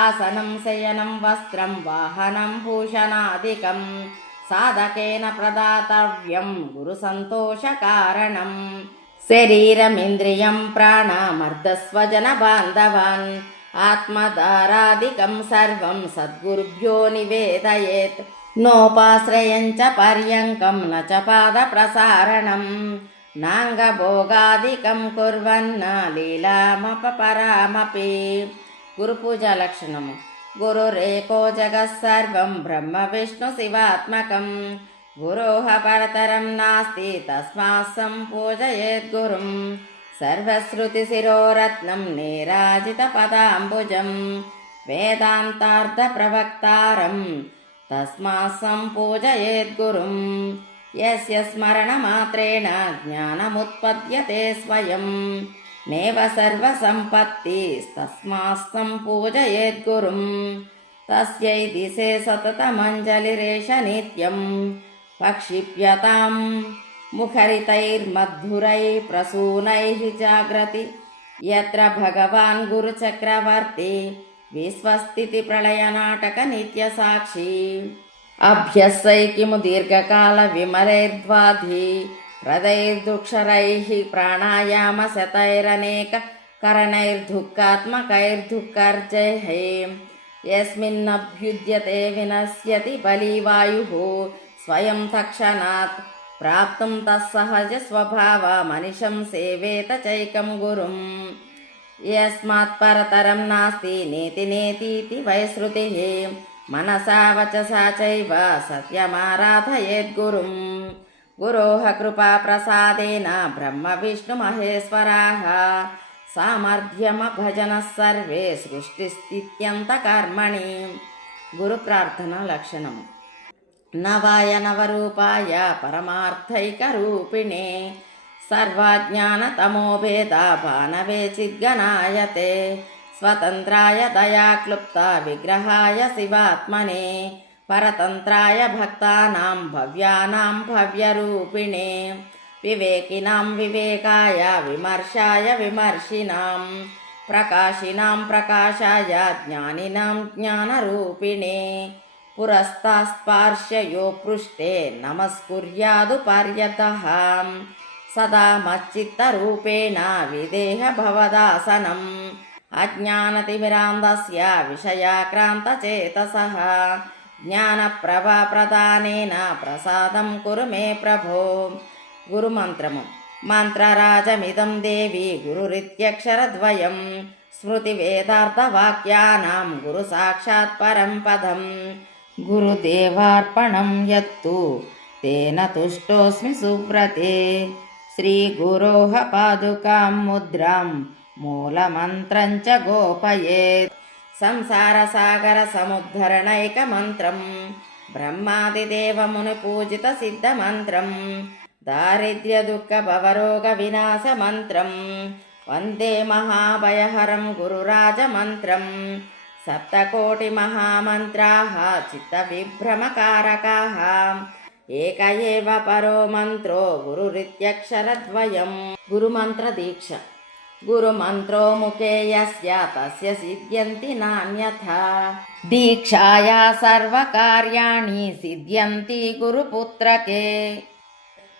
आसनं शयनं वस्त्रं वाहनं भूषणादिकं साधकेन प्रदातव्यं गुरुसन्तोषकारणं శరీరమింద్రియం ప్రాణమర్ధస్వజన బాంధవాన్ ఆత్మధారాదికం సర్వం సద్గురుభ్యో నివేదయేత్ నోపాశ్రయం చ పర్యంకం న చ పాద ప్రసారణం నాంగభోగాదికం కుర్వన్న లీలామపరామపి. గురు పూజ లక్షణము. గురురేకో జగత్సర్వం బ్రహ్మ విష్ణు శివాత్మకం గురోః పరతరం నాస్తి తస్మాత్ సంపూజయేద్గురుం సర్వశ్రుతి శిరోరత్నం నీరాజిత పదాంబుజం వేదాంతార్థ ప్రవక్తారం తస్మాత్ సంపూజయేద్గురుం యస్య స్మరణమాత్రేణ జ్ఞానముత్పద్యతే స్వయం నేవ సర్వసంపత్తిస్తస్మాత్ సంపూజయేద్గురుం తస్యై దిశే సతతమంజలిరేష నిత్యం పక్షిప్యతాం ముఖరితైర్మధురై ప్రసూనైః జాగ్రతి యత్ర భగవాన్ గురుచక్రవర్తి విశ్వస్థితి ప్రళయనాటక నిత్యసాక్షి అభ్యస్సై కిము దీర్ఘకాల విమలైర్ధ్వాధి హృదైర్దుక్షరైః ప్రాణాయామ శతైరనేక కరణైర్దుఃఖాత్మకైర్దుఃఖర్జైః యస్మిన్నభ్యుద్యతే వినశ్యతి బలీవాయుః స్వయం తక్షణాత్ ప్రాప్తుం తస్సహజ స్వభావ మనిషం సేవేత చైకం గురుం యస్మాత్ పరతరం నాస్తి నేతి నేతీతి వైశ్రుతిః మనసా వచసా చైవ సత్యమారాధయేద్గురుం గురోః కృపా ప్రసాదేన బ్రహ్మ విష్ణు మహేశ్వరాః సామర్థ్యమభజనః సర్వే సృష్టిస్థిత్యంత కర్మణి. గురు ప్రార్థన లక్షణము. నవాయ నవరూపాయ పరమార్థైక రూపిణే సర్వజ్ఞానతమోభేద భానవే చిద్గణాయతే స్వతంత్రాయ దయాక్లుప్త విగ్రహాయ శివాత్మనే పరతంత్రాయ భక్తానాం భవ్యానాం భవ్యరూపిణే వివేకినాం వివేకాయ విమర్శాయ విమర్శినాం ప్రకాశినాం ప్రకాశాయ జ్ఞానినాం జ్ఞానరూపిణే పురస్తాస్పార్శ్యయో పృష్ఠే నమస్కుర్యాదు పర్యతః సదా మచ్చిత్తరూపేణ విదేహ భవదాసనం అజ్ఞానతిమిరాంధస్య విషయాక్రాంతచేతసః జ్ఞానప్రభాప్రదానేన ప్రసాదం కురు మే ప్రభో. గురుమంత్రము. మంత్రరాజమిదం దేవి గురురిత్యక్షరద్వయం స్మృతి వేదార్థవాక్యానాం గురు సాక్షాత్ పరం పదం గురుదేవార్పణం యత్తు తేన తుష్టోస్మి సువ్రతే శ్రీగురోః పాదుకాం ముద్రాం మూలమంత్రం చ గోపయేత్ సంసారసాగర సముద్ధరణైక మంత్రం బ్రహ్మాదిదేవముని పూజిత సిద్ధమంత్రం దారిద్ర్య దుఃఖ భవరోగ వినాశ మంత్రం వందే మహాభయహరం గురురాజమంత్రం సప్తకోటి మహామంత్రాః చిత్త విభ్రమకారకాః ఏక ఏవ పరో మంత్రో గురురిత్యక్షరద్వయం. గురుమంత్ర దీక్ష. గురుమంత్రో ముఖే యస్య తస్య సిద్ధ్యంతి నాన్యథా దీక్షాయా సర్వకార్యాణి సిద్ధ్యంతి గురుపుత్రకే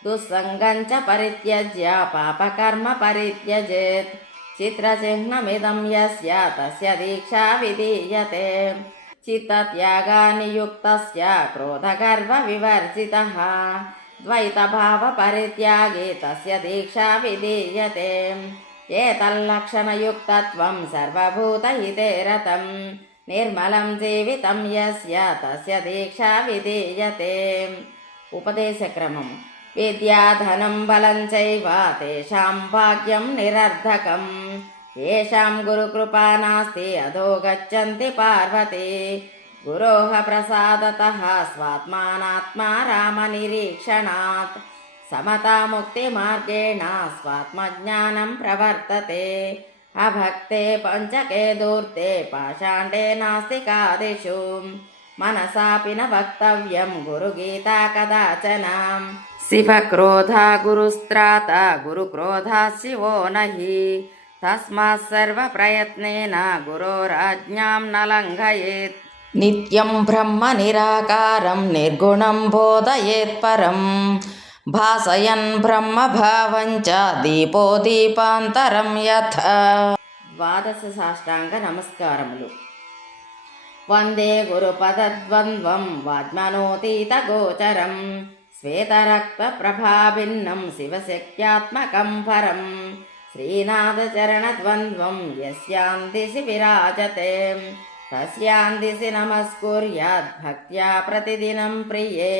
దుస్సంగం చ పరిత్యజ్య పాపకర్మ పరిత్యజేత్ చిత్రచిహ్నమిదం యస్య తస్య దీక్షా విధీయతే చిత్తత్యాగానియుక్తస్య క్రోధగర్వ వివర్జితః ద్వైతభావ పరిత్యాగే తస్య దీక్షా విధీయతే ఏతల్లక్షణయుక్తత్వం సర్వభూతహితే రతం నిర్మలం జీవితం యస్య తస్య దీక్షా విధీయతే. ఉపదేశక్రమం. విద్యాధనం బలం చైవ తేషాం భాగ్యం నిరర్ధకం ఏషాం గురుకృపా నాస్తి అధో గచ్చంతి పార్వతే గురోః ప్రసాదతః స్వాత్మానాత్మా రామనిరీక్షణాత్ సమతాముక్తి మార్గేణ స్వాత్మజ్ఞానం ప్రవర్తతే అభక్తే పంచకే దూర్తే పాషాండే నాస్తికాదిషు మనసాపి న వక్తవ్యం గురుగీతా కదాచన శివక్రోధా గురుస్త్రాత గురుక్రోధా శివో నహి తస్మాత్ సర్వప్రయత్నేన గురోరాజ్ఞాం న లంఘయేత్ నిత్యం బ్రహ్మ నిరాకారం నిర్గుణం బోధయేత్ పరం భాసయన్ బ్రహ్మభావంచ దీపో దీపాంతరం యథా. ద్వాదశ సాష్టాంగ నమస్కారములు. వందే గురుపదద్వంద్వం వాజ్మనోతీత గోచరం శ్వేతరక్త ప్రభాభిన్నం శివశక్త్యాత్మకం పరం శ్రీనాథచరణద్వంద్వం యస్యాం దిశి విరాజతే తస్యాం దిశి నమస్కుర్యాద్ భక్త్యా ప్రతిదినం ప్రియే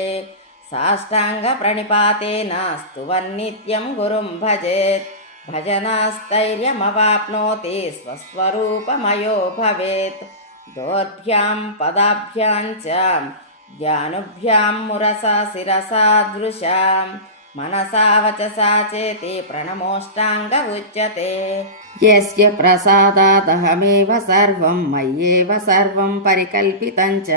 సాష్టాంగ ప్రణిపాతేన స్తువన్నిత్యం గురుం భజేత్ భజనాస్థైర్యమవాప్నోతి స్వస్వరూపమయో భవేత్. దోర్భ్యాం పదాభ్యాం చ జ్ఞానుభ్యాం మురసా శిరసా దృశాం మనసా వచసా చేతి ప్రణమోష్టాంగ ఉచ్యతే. యస్య ప్రసాదాదహమేవ సర్వం మయ్యేవ సర్వం పరికల్పితం చ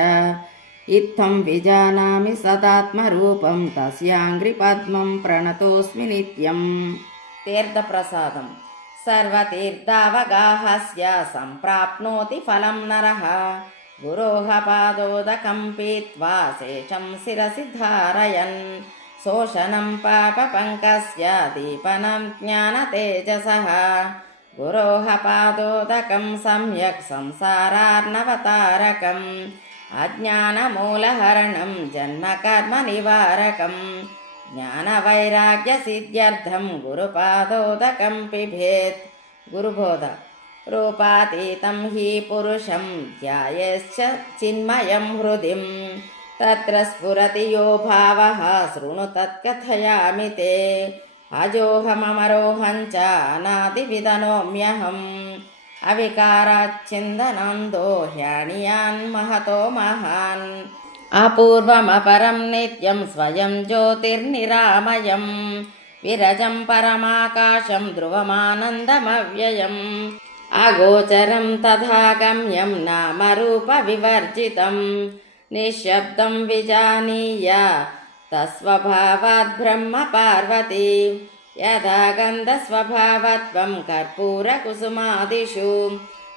ఇత్థం విజానామి సదాత్మరూపం తస్యాంగ్రి పద్మం ప్రణతోస్మి నిత్యం. తీర్థప్రసాదం. సర్వతీర్థావగాహస్య సంప్రాప్నోతి ఫలం నరః గురోః పాదోదకం పీత్వా శేషం శిరసి ధారయన్ శోషణం పాపపంకస్య దీపనం జ్ఞానతేజసః గురోః పాదోదకం సమ్యక్ సంసారార్ణవతారకం అజ్ఞానమూలహరణం జన్మకర్మ నివారకం జ్ఞానవైరాగ్య సిద్ధ్యర్థం గురుపాదోదకం పిబేత్. గురుబోధ. రూపాతీతం హి పురుషం ధ్యాయేశ్చ చిన్మయం హృదిం తత్ర స్ఫురతి యో భావః శృణు తత్కథయామి తే. అజోహమమరోహం చ అనాదివిదనోమ్యహం అవికారాచ్చిందనందో హ్యాణియాన్ మహతో మహాన్ అపూర్వమపరం నిత్యం స్వయం జ్యోతిర్నిరామయం విరజం పరమాకాశం ధ్రువమానందమవ్యయం అగోచరం తథా గమ్యం నామరూప వివర్జితం నిశ్శబ్దం విజానీయ తస్వభావాద్ బ్రహ్మ పార్వతీ యథా గంధస్వభావత్వం కర్పూరకుసుమాదిషు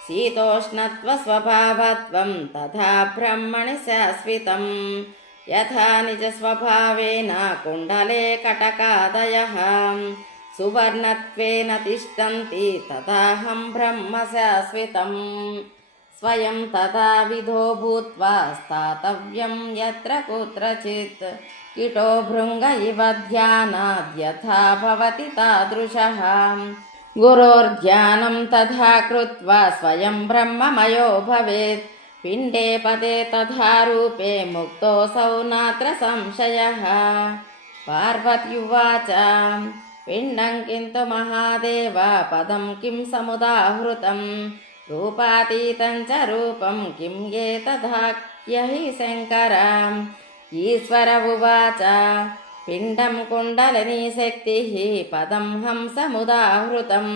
శీతోష్ణత్వస్వభావత్వం తథా బ్రహ్మణి శాశ్వతం యథా నిజస్వభావేన కుండలే కటకాదయః సువర్ణత్వేన తిష్టంతి తథాహం బ్రహ్మ శాశ్వతం. స్వయం తథా విధో భూత్వా స్థాతవ్యం యత్ర కుత్రచిత్ కిటో భృంగ ఇవ ధ్యానాద్యథా భవతి తాదృశః గురోర్ధ్యానం తథా కృత్వా స్వయం బ్రహ్మమయో భవేత్ పిండే పదే తథా రూపే ముక్తోऽసౌ నాత్ర సంశయః. పార్వత్యువాచ పిండం కింతు మహాదేవ పదం కిం సముదాహృతం రూపాతీతం చ రూపం కిం ఏతదాఖ్యహి శంకర. ఈశ్వర ఉవాచ పిండం కుండలినీ శక్తి పదం హంసముదాహృతం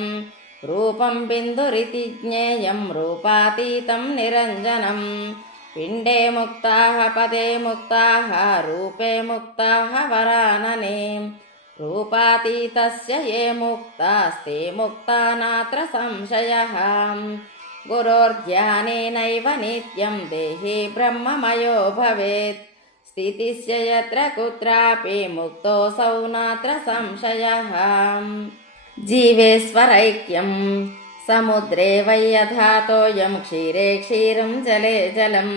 రూపం బిందురితి జ్ఞేయం రూపాతీతం నిరంజనం పిండే ముక్తాః పదే ముక్తాః రూపే ముక్తాః వరాననే రూపాతీతస్య ఏ ముక్తాస్తే ముక్తా నాత్ర సంశయః. గురోర్ధ్యానేనైవ నిత్యం దేహి బ్రహ్మమయో భవేత్ స్థితిస్య యత్ర కుత్రాపి ముక్తోऽసౌ నాత్ర సంశయః. జీవేశ్వరైక్యం. సముద్రే వై యథాతోయం క్షీరే క్షీరం జలే జలం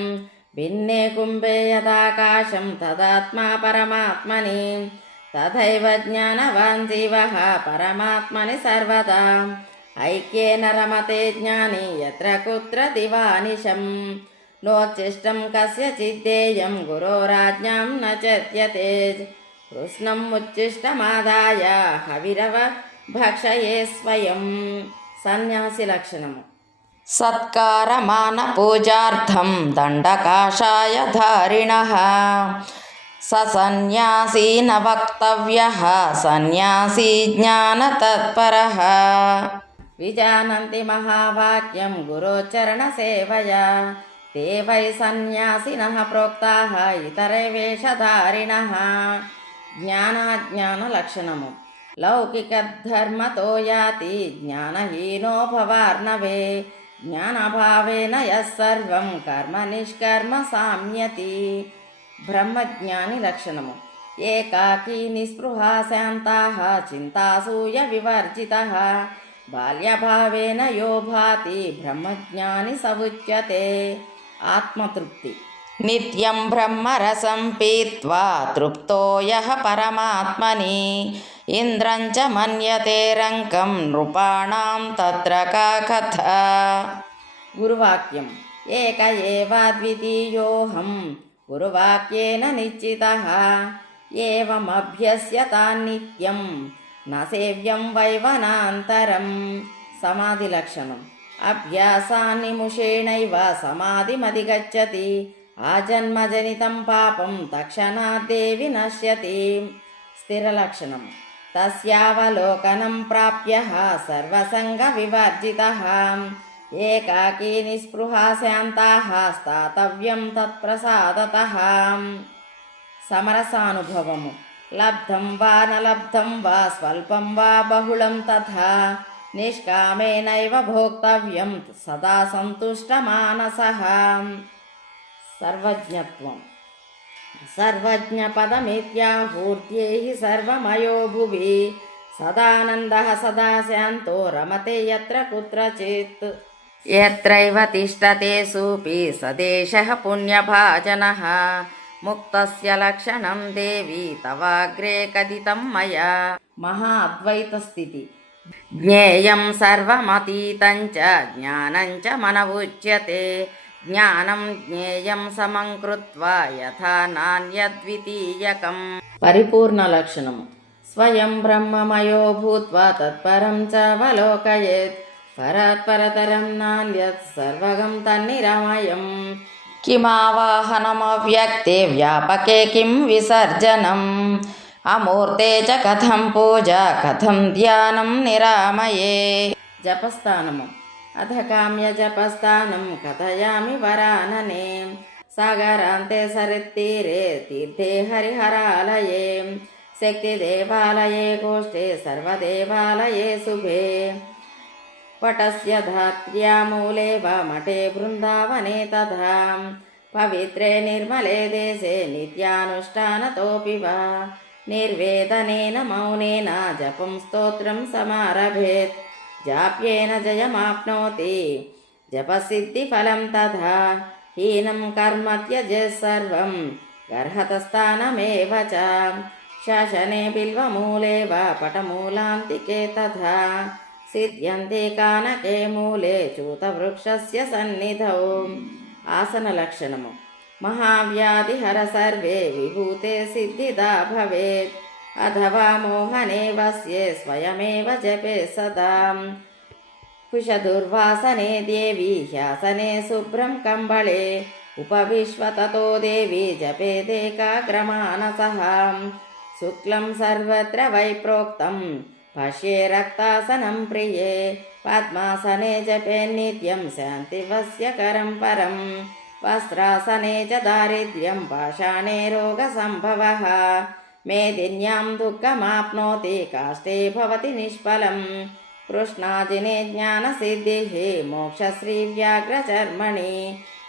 భిన్నే కుంభే యథాకాశం తదాత్మా పరమాత్మని తథైవ జ్ఞానవాన్ జీవః పరమాత్మని సర్వదా ఐక్యేన రమతే జ్ఞాని యత్ర కుత్ర దివానిశం నోచ్చిష్టం కస్యచిద్దేయం గురోరాజ్ఞాం న చత్యతేజ్ కృష్ణం ఉచ్చిష్టమాదాయ హవిరవ భక్షయే స్వయం. సన్యాసి లక్షణము. సత్కారమాన పూజార్థం దండకాషాయ ధారిణః సన్యాసీ న వక్తవ్యః సన్యాసీ జ్ఞానతత్పరః. విజానంతి మహావాక్యం గురోచరణ సేవయా తే వై సన్యాసినః ప్రోక్తాః ఇతరే వేషధారిణః. జ్ఞానాజ్ఞాన లక్షణము. లౌకిక ధర్మతో యాతి జ్ఞానహీనో భవార్ణవే జ్ఞానభావేన యః సర్వం కర్మ నిష్కర్మ సామ్యతి. బ్రహ్మజ్ఞాని లక్షణము. एकाकी निःस्पृहा शान्ताः चिन्तासूयविवर्जितः बाल्यभावेन यो भाति ब्रह्मज्ञानी स उच्यते। आत्मतृप्ति। नित्यं ब्रह्मरसं पीत्वा तृप्तो यः परमात्मनि इन्द्रं च मन्यते रङ्कं नृपाणां तत्र का कथा। गुरुवाक्यम्। एक एवाद्वितीयोऽहं गुरुवाक्येन निश्चितः एवमभ्यस्यतान्नित्यं न सेव्यं वैवनान्तरं। समाधिलक्षणम्। अभ्यासान्निमुषेणैव समाधिमधिगच्छति आजन्मजनितं पापं तत्क्षणाद्देवि नश्यति। स्थिरलक्षणम्। तस्यावलोकनं प्राप्य सर्वसङ्गविवर्जितः एकाकी निःस्पृहा शान्ताः स्थातव्यं तत्प्रसादतः। समरसानुभवम्। लब्धं वा न लब्धं वा स्वल्पं वा बहुलं तथा निष्कामेनैव भोक्तव्यं सदा सन्तुष्टमानसः। सर्वज्ञत्वम्। सर्वज्ञपदमित्याहूर्त्यैः सर्वमयो भुवि सदानन्दः सदा शान्तो रमते यत्र कुत्रचित्। यत्रैव तिष्ठते सुपि सदेशः पुण्यभाजनः मुक्तस्य लक्षणं देवी तवाग्रे कथितं मया। महाअद्वैतस्थिति। ज्ञेयं सर्वमतीतं च ज्ञानं च मन उच्यते ज्ञानं ज्ञेयं समं कृत्वा यथा नान्यद्वितीयकम्। परिपूर्णलक्षणम्। स्वयं ब्रह्ममयो भूत्वा तत्परं च अवलोकयेत् परात्परतरं नान्यत् सर्वगं तन्निरमयम्। किमावाहनमव्यक्ते व्यापके किं विसर्जनम् अमूर्ते च कथं पूजा कथं ध्यानं निरामये। जपस्थानम्। अथ काम्यजपस्थानं कथयामि वरानने सागरान्ते सरित्तीरे तीर्थे हरिहरालये शक्तिदेवालये गोष्ठे सर्वदेवालये शुभे वटस्य धात्र्या मूले वा मठे वृन्दावने तथा पवित्रे निर्मले देशे नित्यानुष्ठानतोऽपि वा निर्वेदनेन मौनेन जपं स्तोत्रं समारभेत् जाप्येन जयमाप्नोति जपसिद्धिफलं तथा हीनं कर्म त्यजेत् सर्वं गर्हतस्थानमेव च शासने बिल्वमूले वा पटमूलान्तिके तथा सिद्ध्यन्ते कानके मूले चूतवृक्षस्य सन्निधौ। आसनलक्षणम्। महाव्याधिहर सर्वे विभूते सिद्धिदा भवेत् अथवा मोहने वस्ये स्वयमेव जपे सदा कुशदुर्वासने देवी ह्यासने शुभ्रं कम्बळे उपविश्व ततो देवी जपेदेकाग्रमानसः शुक्लं सर्वत्र वै प्रोक्तं भाष्ये रक्तासनं प्रिये पद्मासने जपे नित्यं शान्तिवस्य करं परं वस्त्रासने च दारिद्र्यं पाषाणे रोगसम्भवः मेदिन्यां दुःखमाप्नोति काष्ठे भवति निष्फलं कृष्णाजिने ज्ञानसिद्धिः मोक्षश्रीव्याघ्रचर्मणि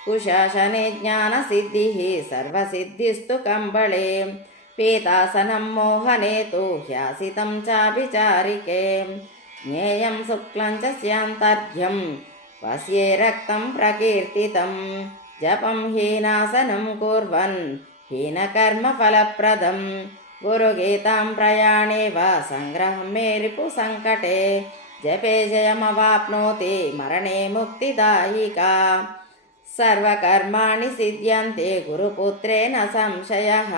कुशासने ज्ञानसिद्धिः सर्वसिद्धिस्तु कम्बळे पीतासनं मोहने तु ह्यासितं चाभिचारिके ज्ञेयं शुक्लं च स्यान्तर्घ्यं वस्ये रक्तं प्रकीर्तितं जपं हीनासनं कुर्वन् हीनकर्मफलप्रदं गुरुगीतां प्रयाणे वा सङ्ग्रहं मे रिपुसङ्कटे जपे जयमवाप्नोति मरणे मुक्तिदायिका सर्वकर्माणि सिद्ध्यन्ते गुरुपुत्रेण संशयः।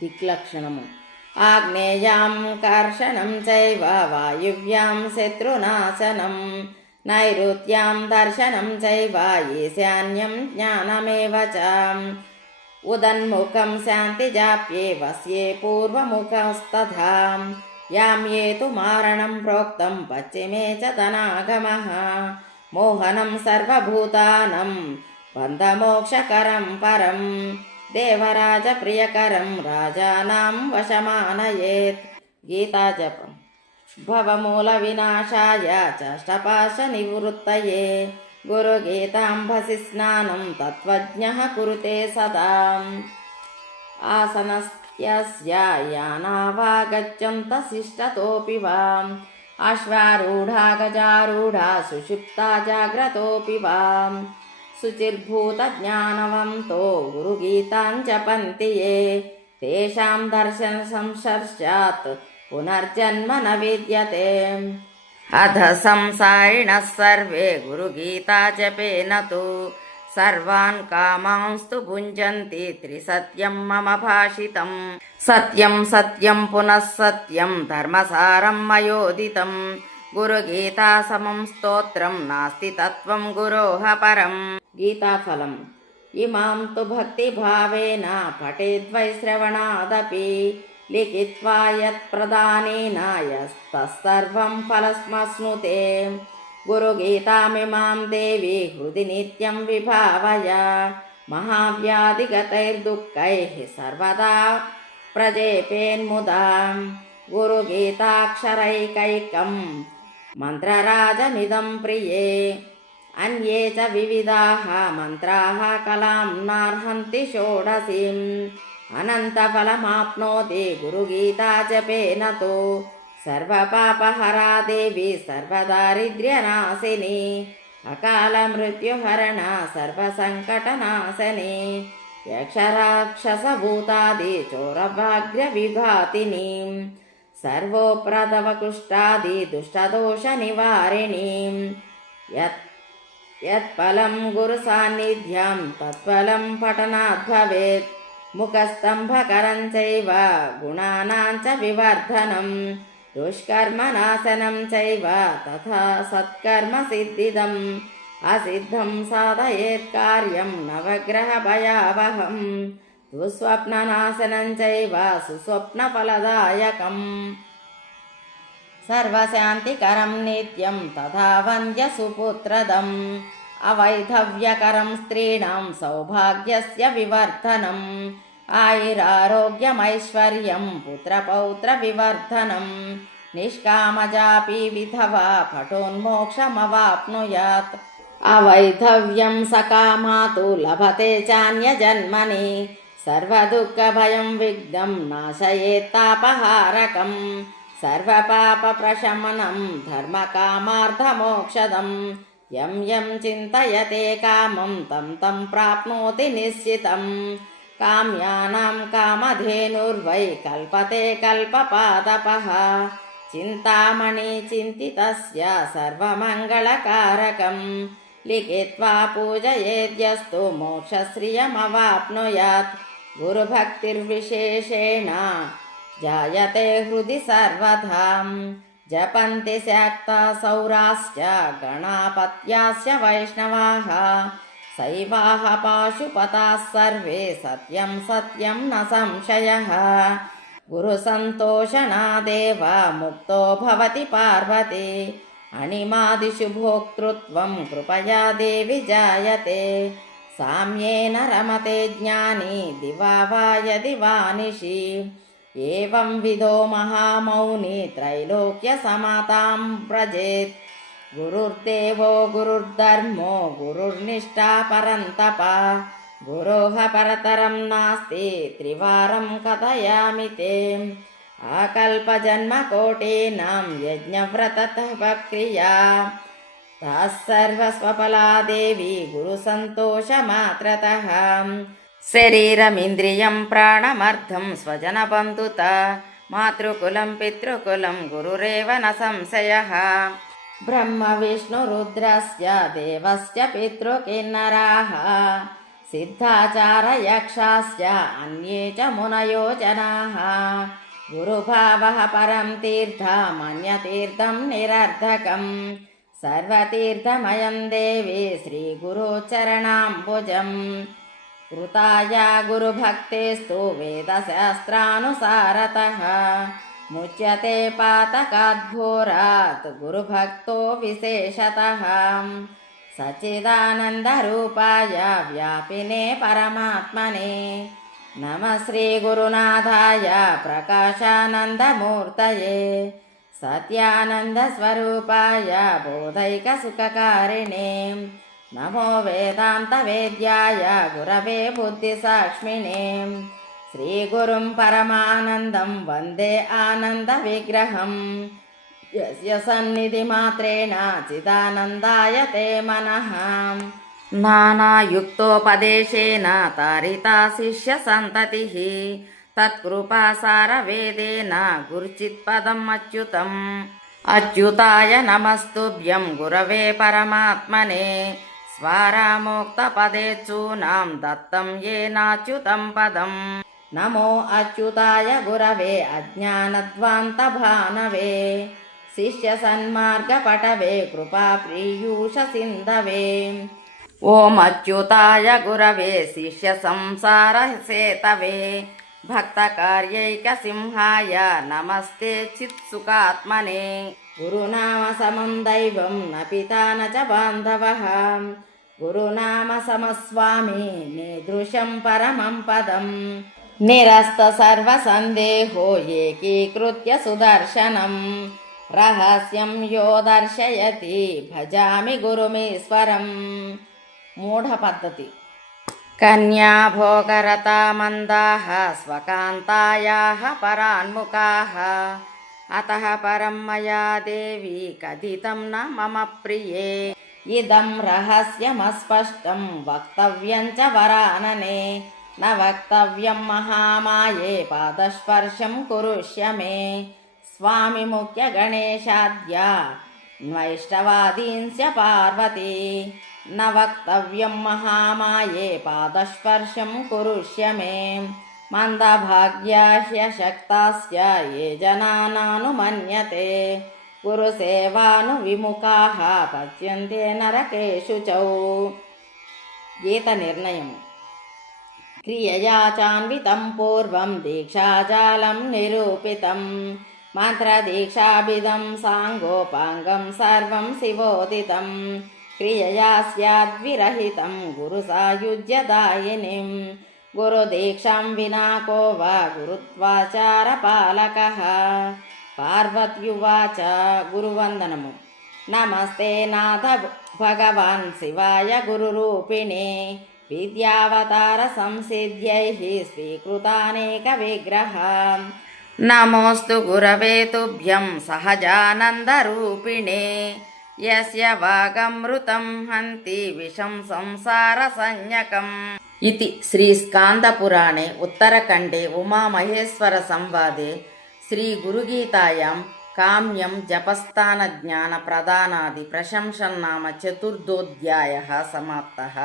दिक्लक्षणम्। आग्नेयां कर्षणं चैव वायुव्यां शत्रुनाशनं नैऋत्यां दर्शनं चैव ईशान्यं ज्ञानमेव च उदन्मुखं शान्तिजाप्ये वस्ये पूर्वमुखस्तथा यां ये तु मारणं प्रोक्तं पश्चिमे च धनागमः मोहनं सर्वभूतानं बन्धमोक्षकरं परं देवराजप्रियकरं राजानां वशमानयेत्। गीताजपम्। भवमूलविनाशाय चाष्टपाशनिवृत्तये गुरुगीताम्भसि स्नानं तत्त्वज्ञः कुरुते सदा आसनस्यस्य यानावागच्छन्तशिष्टतोऽपि वा अश्वारूढा गजारूढा सुषुप्ता जाग्रतोऽपि वा शुचिर्भूतज्ञानवन्तो गुरुगीताञ्च जपन्ति ये तेषां दर्शनसंस्पर्शात् पुनर्जन्म न विद्यते। अध संसारिणः सर्वे गुरुगीता जपेन तु सर्वान् कामांस्तु भुञ्जन्ति त्रिसत्यं मम भाषितम् सत्यं सत्यं पुनः सत्यं धर्मसारं मयोदितं गुरुगीता समं स्तोत्रं नास्ति तत्त्वं गुरोः परम्। गीताफलम् इमां तु भक्तिभावेन पठेद्वै श्रवणादपि लिखित्वा यत्प्रदानेन यस्तत्सर्वं फलमश्नुते गुरुगीतामिमां देवी हृदि नित्यं विभावय महाव्याधिगतैर्दुःखैः सर्वदा प्रजेपेन्मुदा गुरुगीताक्षरैकैकं मन्त्रराजमिदं प्रिये अन्ये च विविधाः मन्त्राः कलां नार्हन्ति षोडशीम् अनन्तफलमाप्नोति गुरुगीता जपेन तु सर्वपापहरा देवी सर्वदारिद्र्यनाशिनी अकालमृत्युहरणा सर्वसङ्कटनाशनी यक्षराक्षसभूतादि चोरभाग्यविघातिनी सर्वोप्रदवकुष्ठादि दुष्टदोषनिवारिणी यत्फलं गुरुसान्निध्यं तत्फलं पठनात् भवेत् मुखस्तम्भकरं चैव गुणानां च विवर्धनं दुष्कर्मनाशनं चैव तथा सत्कर्मसिद्धिदम् असिद्धं साधयेत् कार्यं नवग्रहभयावहं दुःस्वप्ननाशनं चैव सुस्वप्नफलदायकम् सर्वशान्तिकरं नित्यं तथा वन्द्यसुपुत्रदम् अवैधव्यकरं स्त्रीणां सौभाग्यस्य विवर्धनम् आयुरारोग्यमैश्वर्यं पुत्रपौत्रविवर्धनं निष्कामजापि विधवा पटोन्मोक्षमवाप्नुयात् अवैधव्यं सकामातु लभते चान्यजन्मनि सर्वदुःखभयं विघ्नं नाशयेत्तापहारकं सर्वपापप्रशमनं धर्मकामार्थमोक्षदम् यं यं चिन्तयते कामं तं तं प्राप्नोति निश्चितं काम्यानां कामधेनुर्वै कल्पते कल्पपादपः चिन्तामणि चिन्तितस्य सर्वमङ्गलकारकं लिखित्वा पूजयेद्यस्तु मोक्षश्रियमवाप्नुयात् गुरुभक्तिर्विशेषेण जायते हृदि सर्वथा जपन्ति स्याक्ता सौराश्च गणापत्याश्च वैष्णवाः शैवाः पाशुपताः सर्वे सत्यं सत्यं न संशयः गुरुसन्तोषणादेव मुक्तो भवति पार्वती अणिमादिषु भोक्तृत्वं कृपया देवि जायते साम्येन रमते ज्ञानी दिवा वा यदि वा निशि एवं विधो महामौनी त्रैलोक्यसमातां व्रजेत् गुरुर्देवो गुरुर्धर्मो गुरुर्निष्ठा परन्तपा गुरोः परतरं नास्ति त्रिवारं कथयामि ते आकल्पजन्मकोटीनां यज्ञव्रततपक्रिया ताः सर्वस्वफला देवी गुरुसन्तोषमात्रतः शरीरमिन्द्रियं प्राणमर्थं स्वजनबन्धुत मातृकुलं पितृकुलं गुरुरेव न संशयः ब्रह्मविष्णुरुद्रस्य देवस्य पितृकिन्नराः सिद्धाचारयक्षाश्च अन्ये च मुनयो जनाः गुरुभावः परं तीर्थमन्यतीर्थं निरर्धकं सर्वतीर्थमयं देवी श्रीगुरुचरणाम्बुजम् कृताया गुरुभक्तेस्तु वेदशास्त्रानुसारतः मुच्यते पातकाद्घोरात् गुरुभक्तो विशेषतः सच्चिदानन्दरूपाय व्यापिने परमात्मने नमः श्रीगुरुनाथाय प्रकाशानन्दमूर्तये सत्यानन्दस्वरूपाय बोधैकसुखकारिणे नमो वेदान्तवेद्याय गुरवे बुद्धिसाक्ष्मिणे శ్రీగురుం పరమానందం వందే ఆనందవిగ్రహం యస్య సన్నిధిమాత్రేణ చిదానందాయతే మనః నానాయుక్తోపదేశేన తారితా శిష్యసంతతిః తత్కృపాసారవేదేన గురుచిత్పదం అచ్యుతం అచ్యుతాయ నమస్తుభ్యం గురవే పరమాత్మనే స్వరామోక్తపదేచ్చూనాం దత్తం येनाच्युतं పదం నమో అచ్యుతాయ గురవే అజ్ఞానధ్వాంతభానవే శిష్యసన్మార్గపటవే కృపాప్రీయూష సింధవే ఓం అచ్యుతాయ గురవే శిష్యసంసారసేతవే భక్తకార్యైకసింహాయ నమస్తే చిత్సుఖాత్మనే గురునామ సమం దైవం న పితా న చ బాంధవః గురునామ సమస్వామి నేదృశం పరమం పదం నిరస్త సర్వసందేహో ఏకీకృత్య సుదర్శనం రహస్యం యో దర్శయతి భజామి గురుమీశ్వరం మూఢ పద్ధతి కన్యా భోగరతా మందాః స్వకాంతాయాః పరాన్ముఖాః అతః పరం మయా దేవి కథితం న మమ ప్రియే ఇదం రహస్యమస్పష్టం వక్తవ్యం చ వరాననే న వక్తవ్యం మహామాయే పాదస్పర్శం కురుష్య మే స్వామి ముఖ్య గణేశాద్య వైష్ణవాదీంశ పార్వతీ న వక్తవ్యం మహామాయే పాదస్పర్శం కురుష్య మే మందభాగ్యాహ్యశక్తాస్య ఏ జనానానుమన్యతే గురుసేవానువిముఖాః పచ్యంతే నరకేషు చౌ గీత నిర్ణయము క్రియయా చాన్వితం పూర్వం దీక్షాజాలం నిరూపితం మంత్రదీక్షాభిదం సాంగోపాంగం సర్వం శివోదితం క్రియయా స్యాద్విరహితం గురుసాయుజ్యదాయినిం గురుదీక్షాం వినా కో వా గురుత్వాచారపాలకః పార్వత్యువాచ గురువందనము నమస్తే నాథ భగవాన్ శివాయ గురురూపిణే విద్యావతార సంసిద్ధ్యైః స్వీకృతానేక విగ్రహ నమోస్తు గురవే తుభ్యం సహజానందరూపిణే యస్య వాగమృతం హంతి విషం సంసార సంజ్ఞకం ఇతి శ్రీ స్కాందపురాణే ఉత్తరఖండే ఉమామహేశ్వర సంవాదే శ్రీ గురుగీతాయాం కామ్యం జపస్థాన జ్ఞాన ప్రదానాది ప్రశంసన్నామ చతుర్థోధ్యాయః సమాప్తః.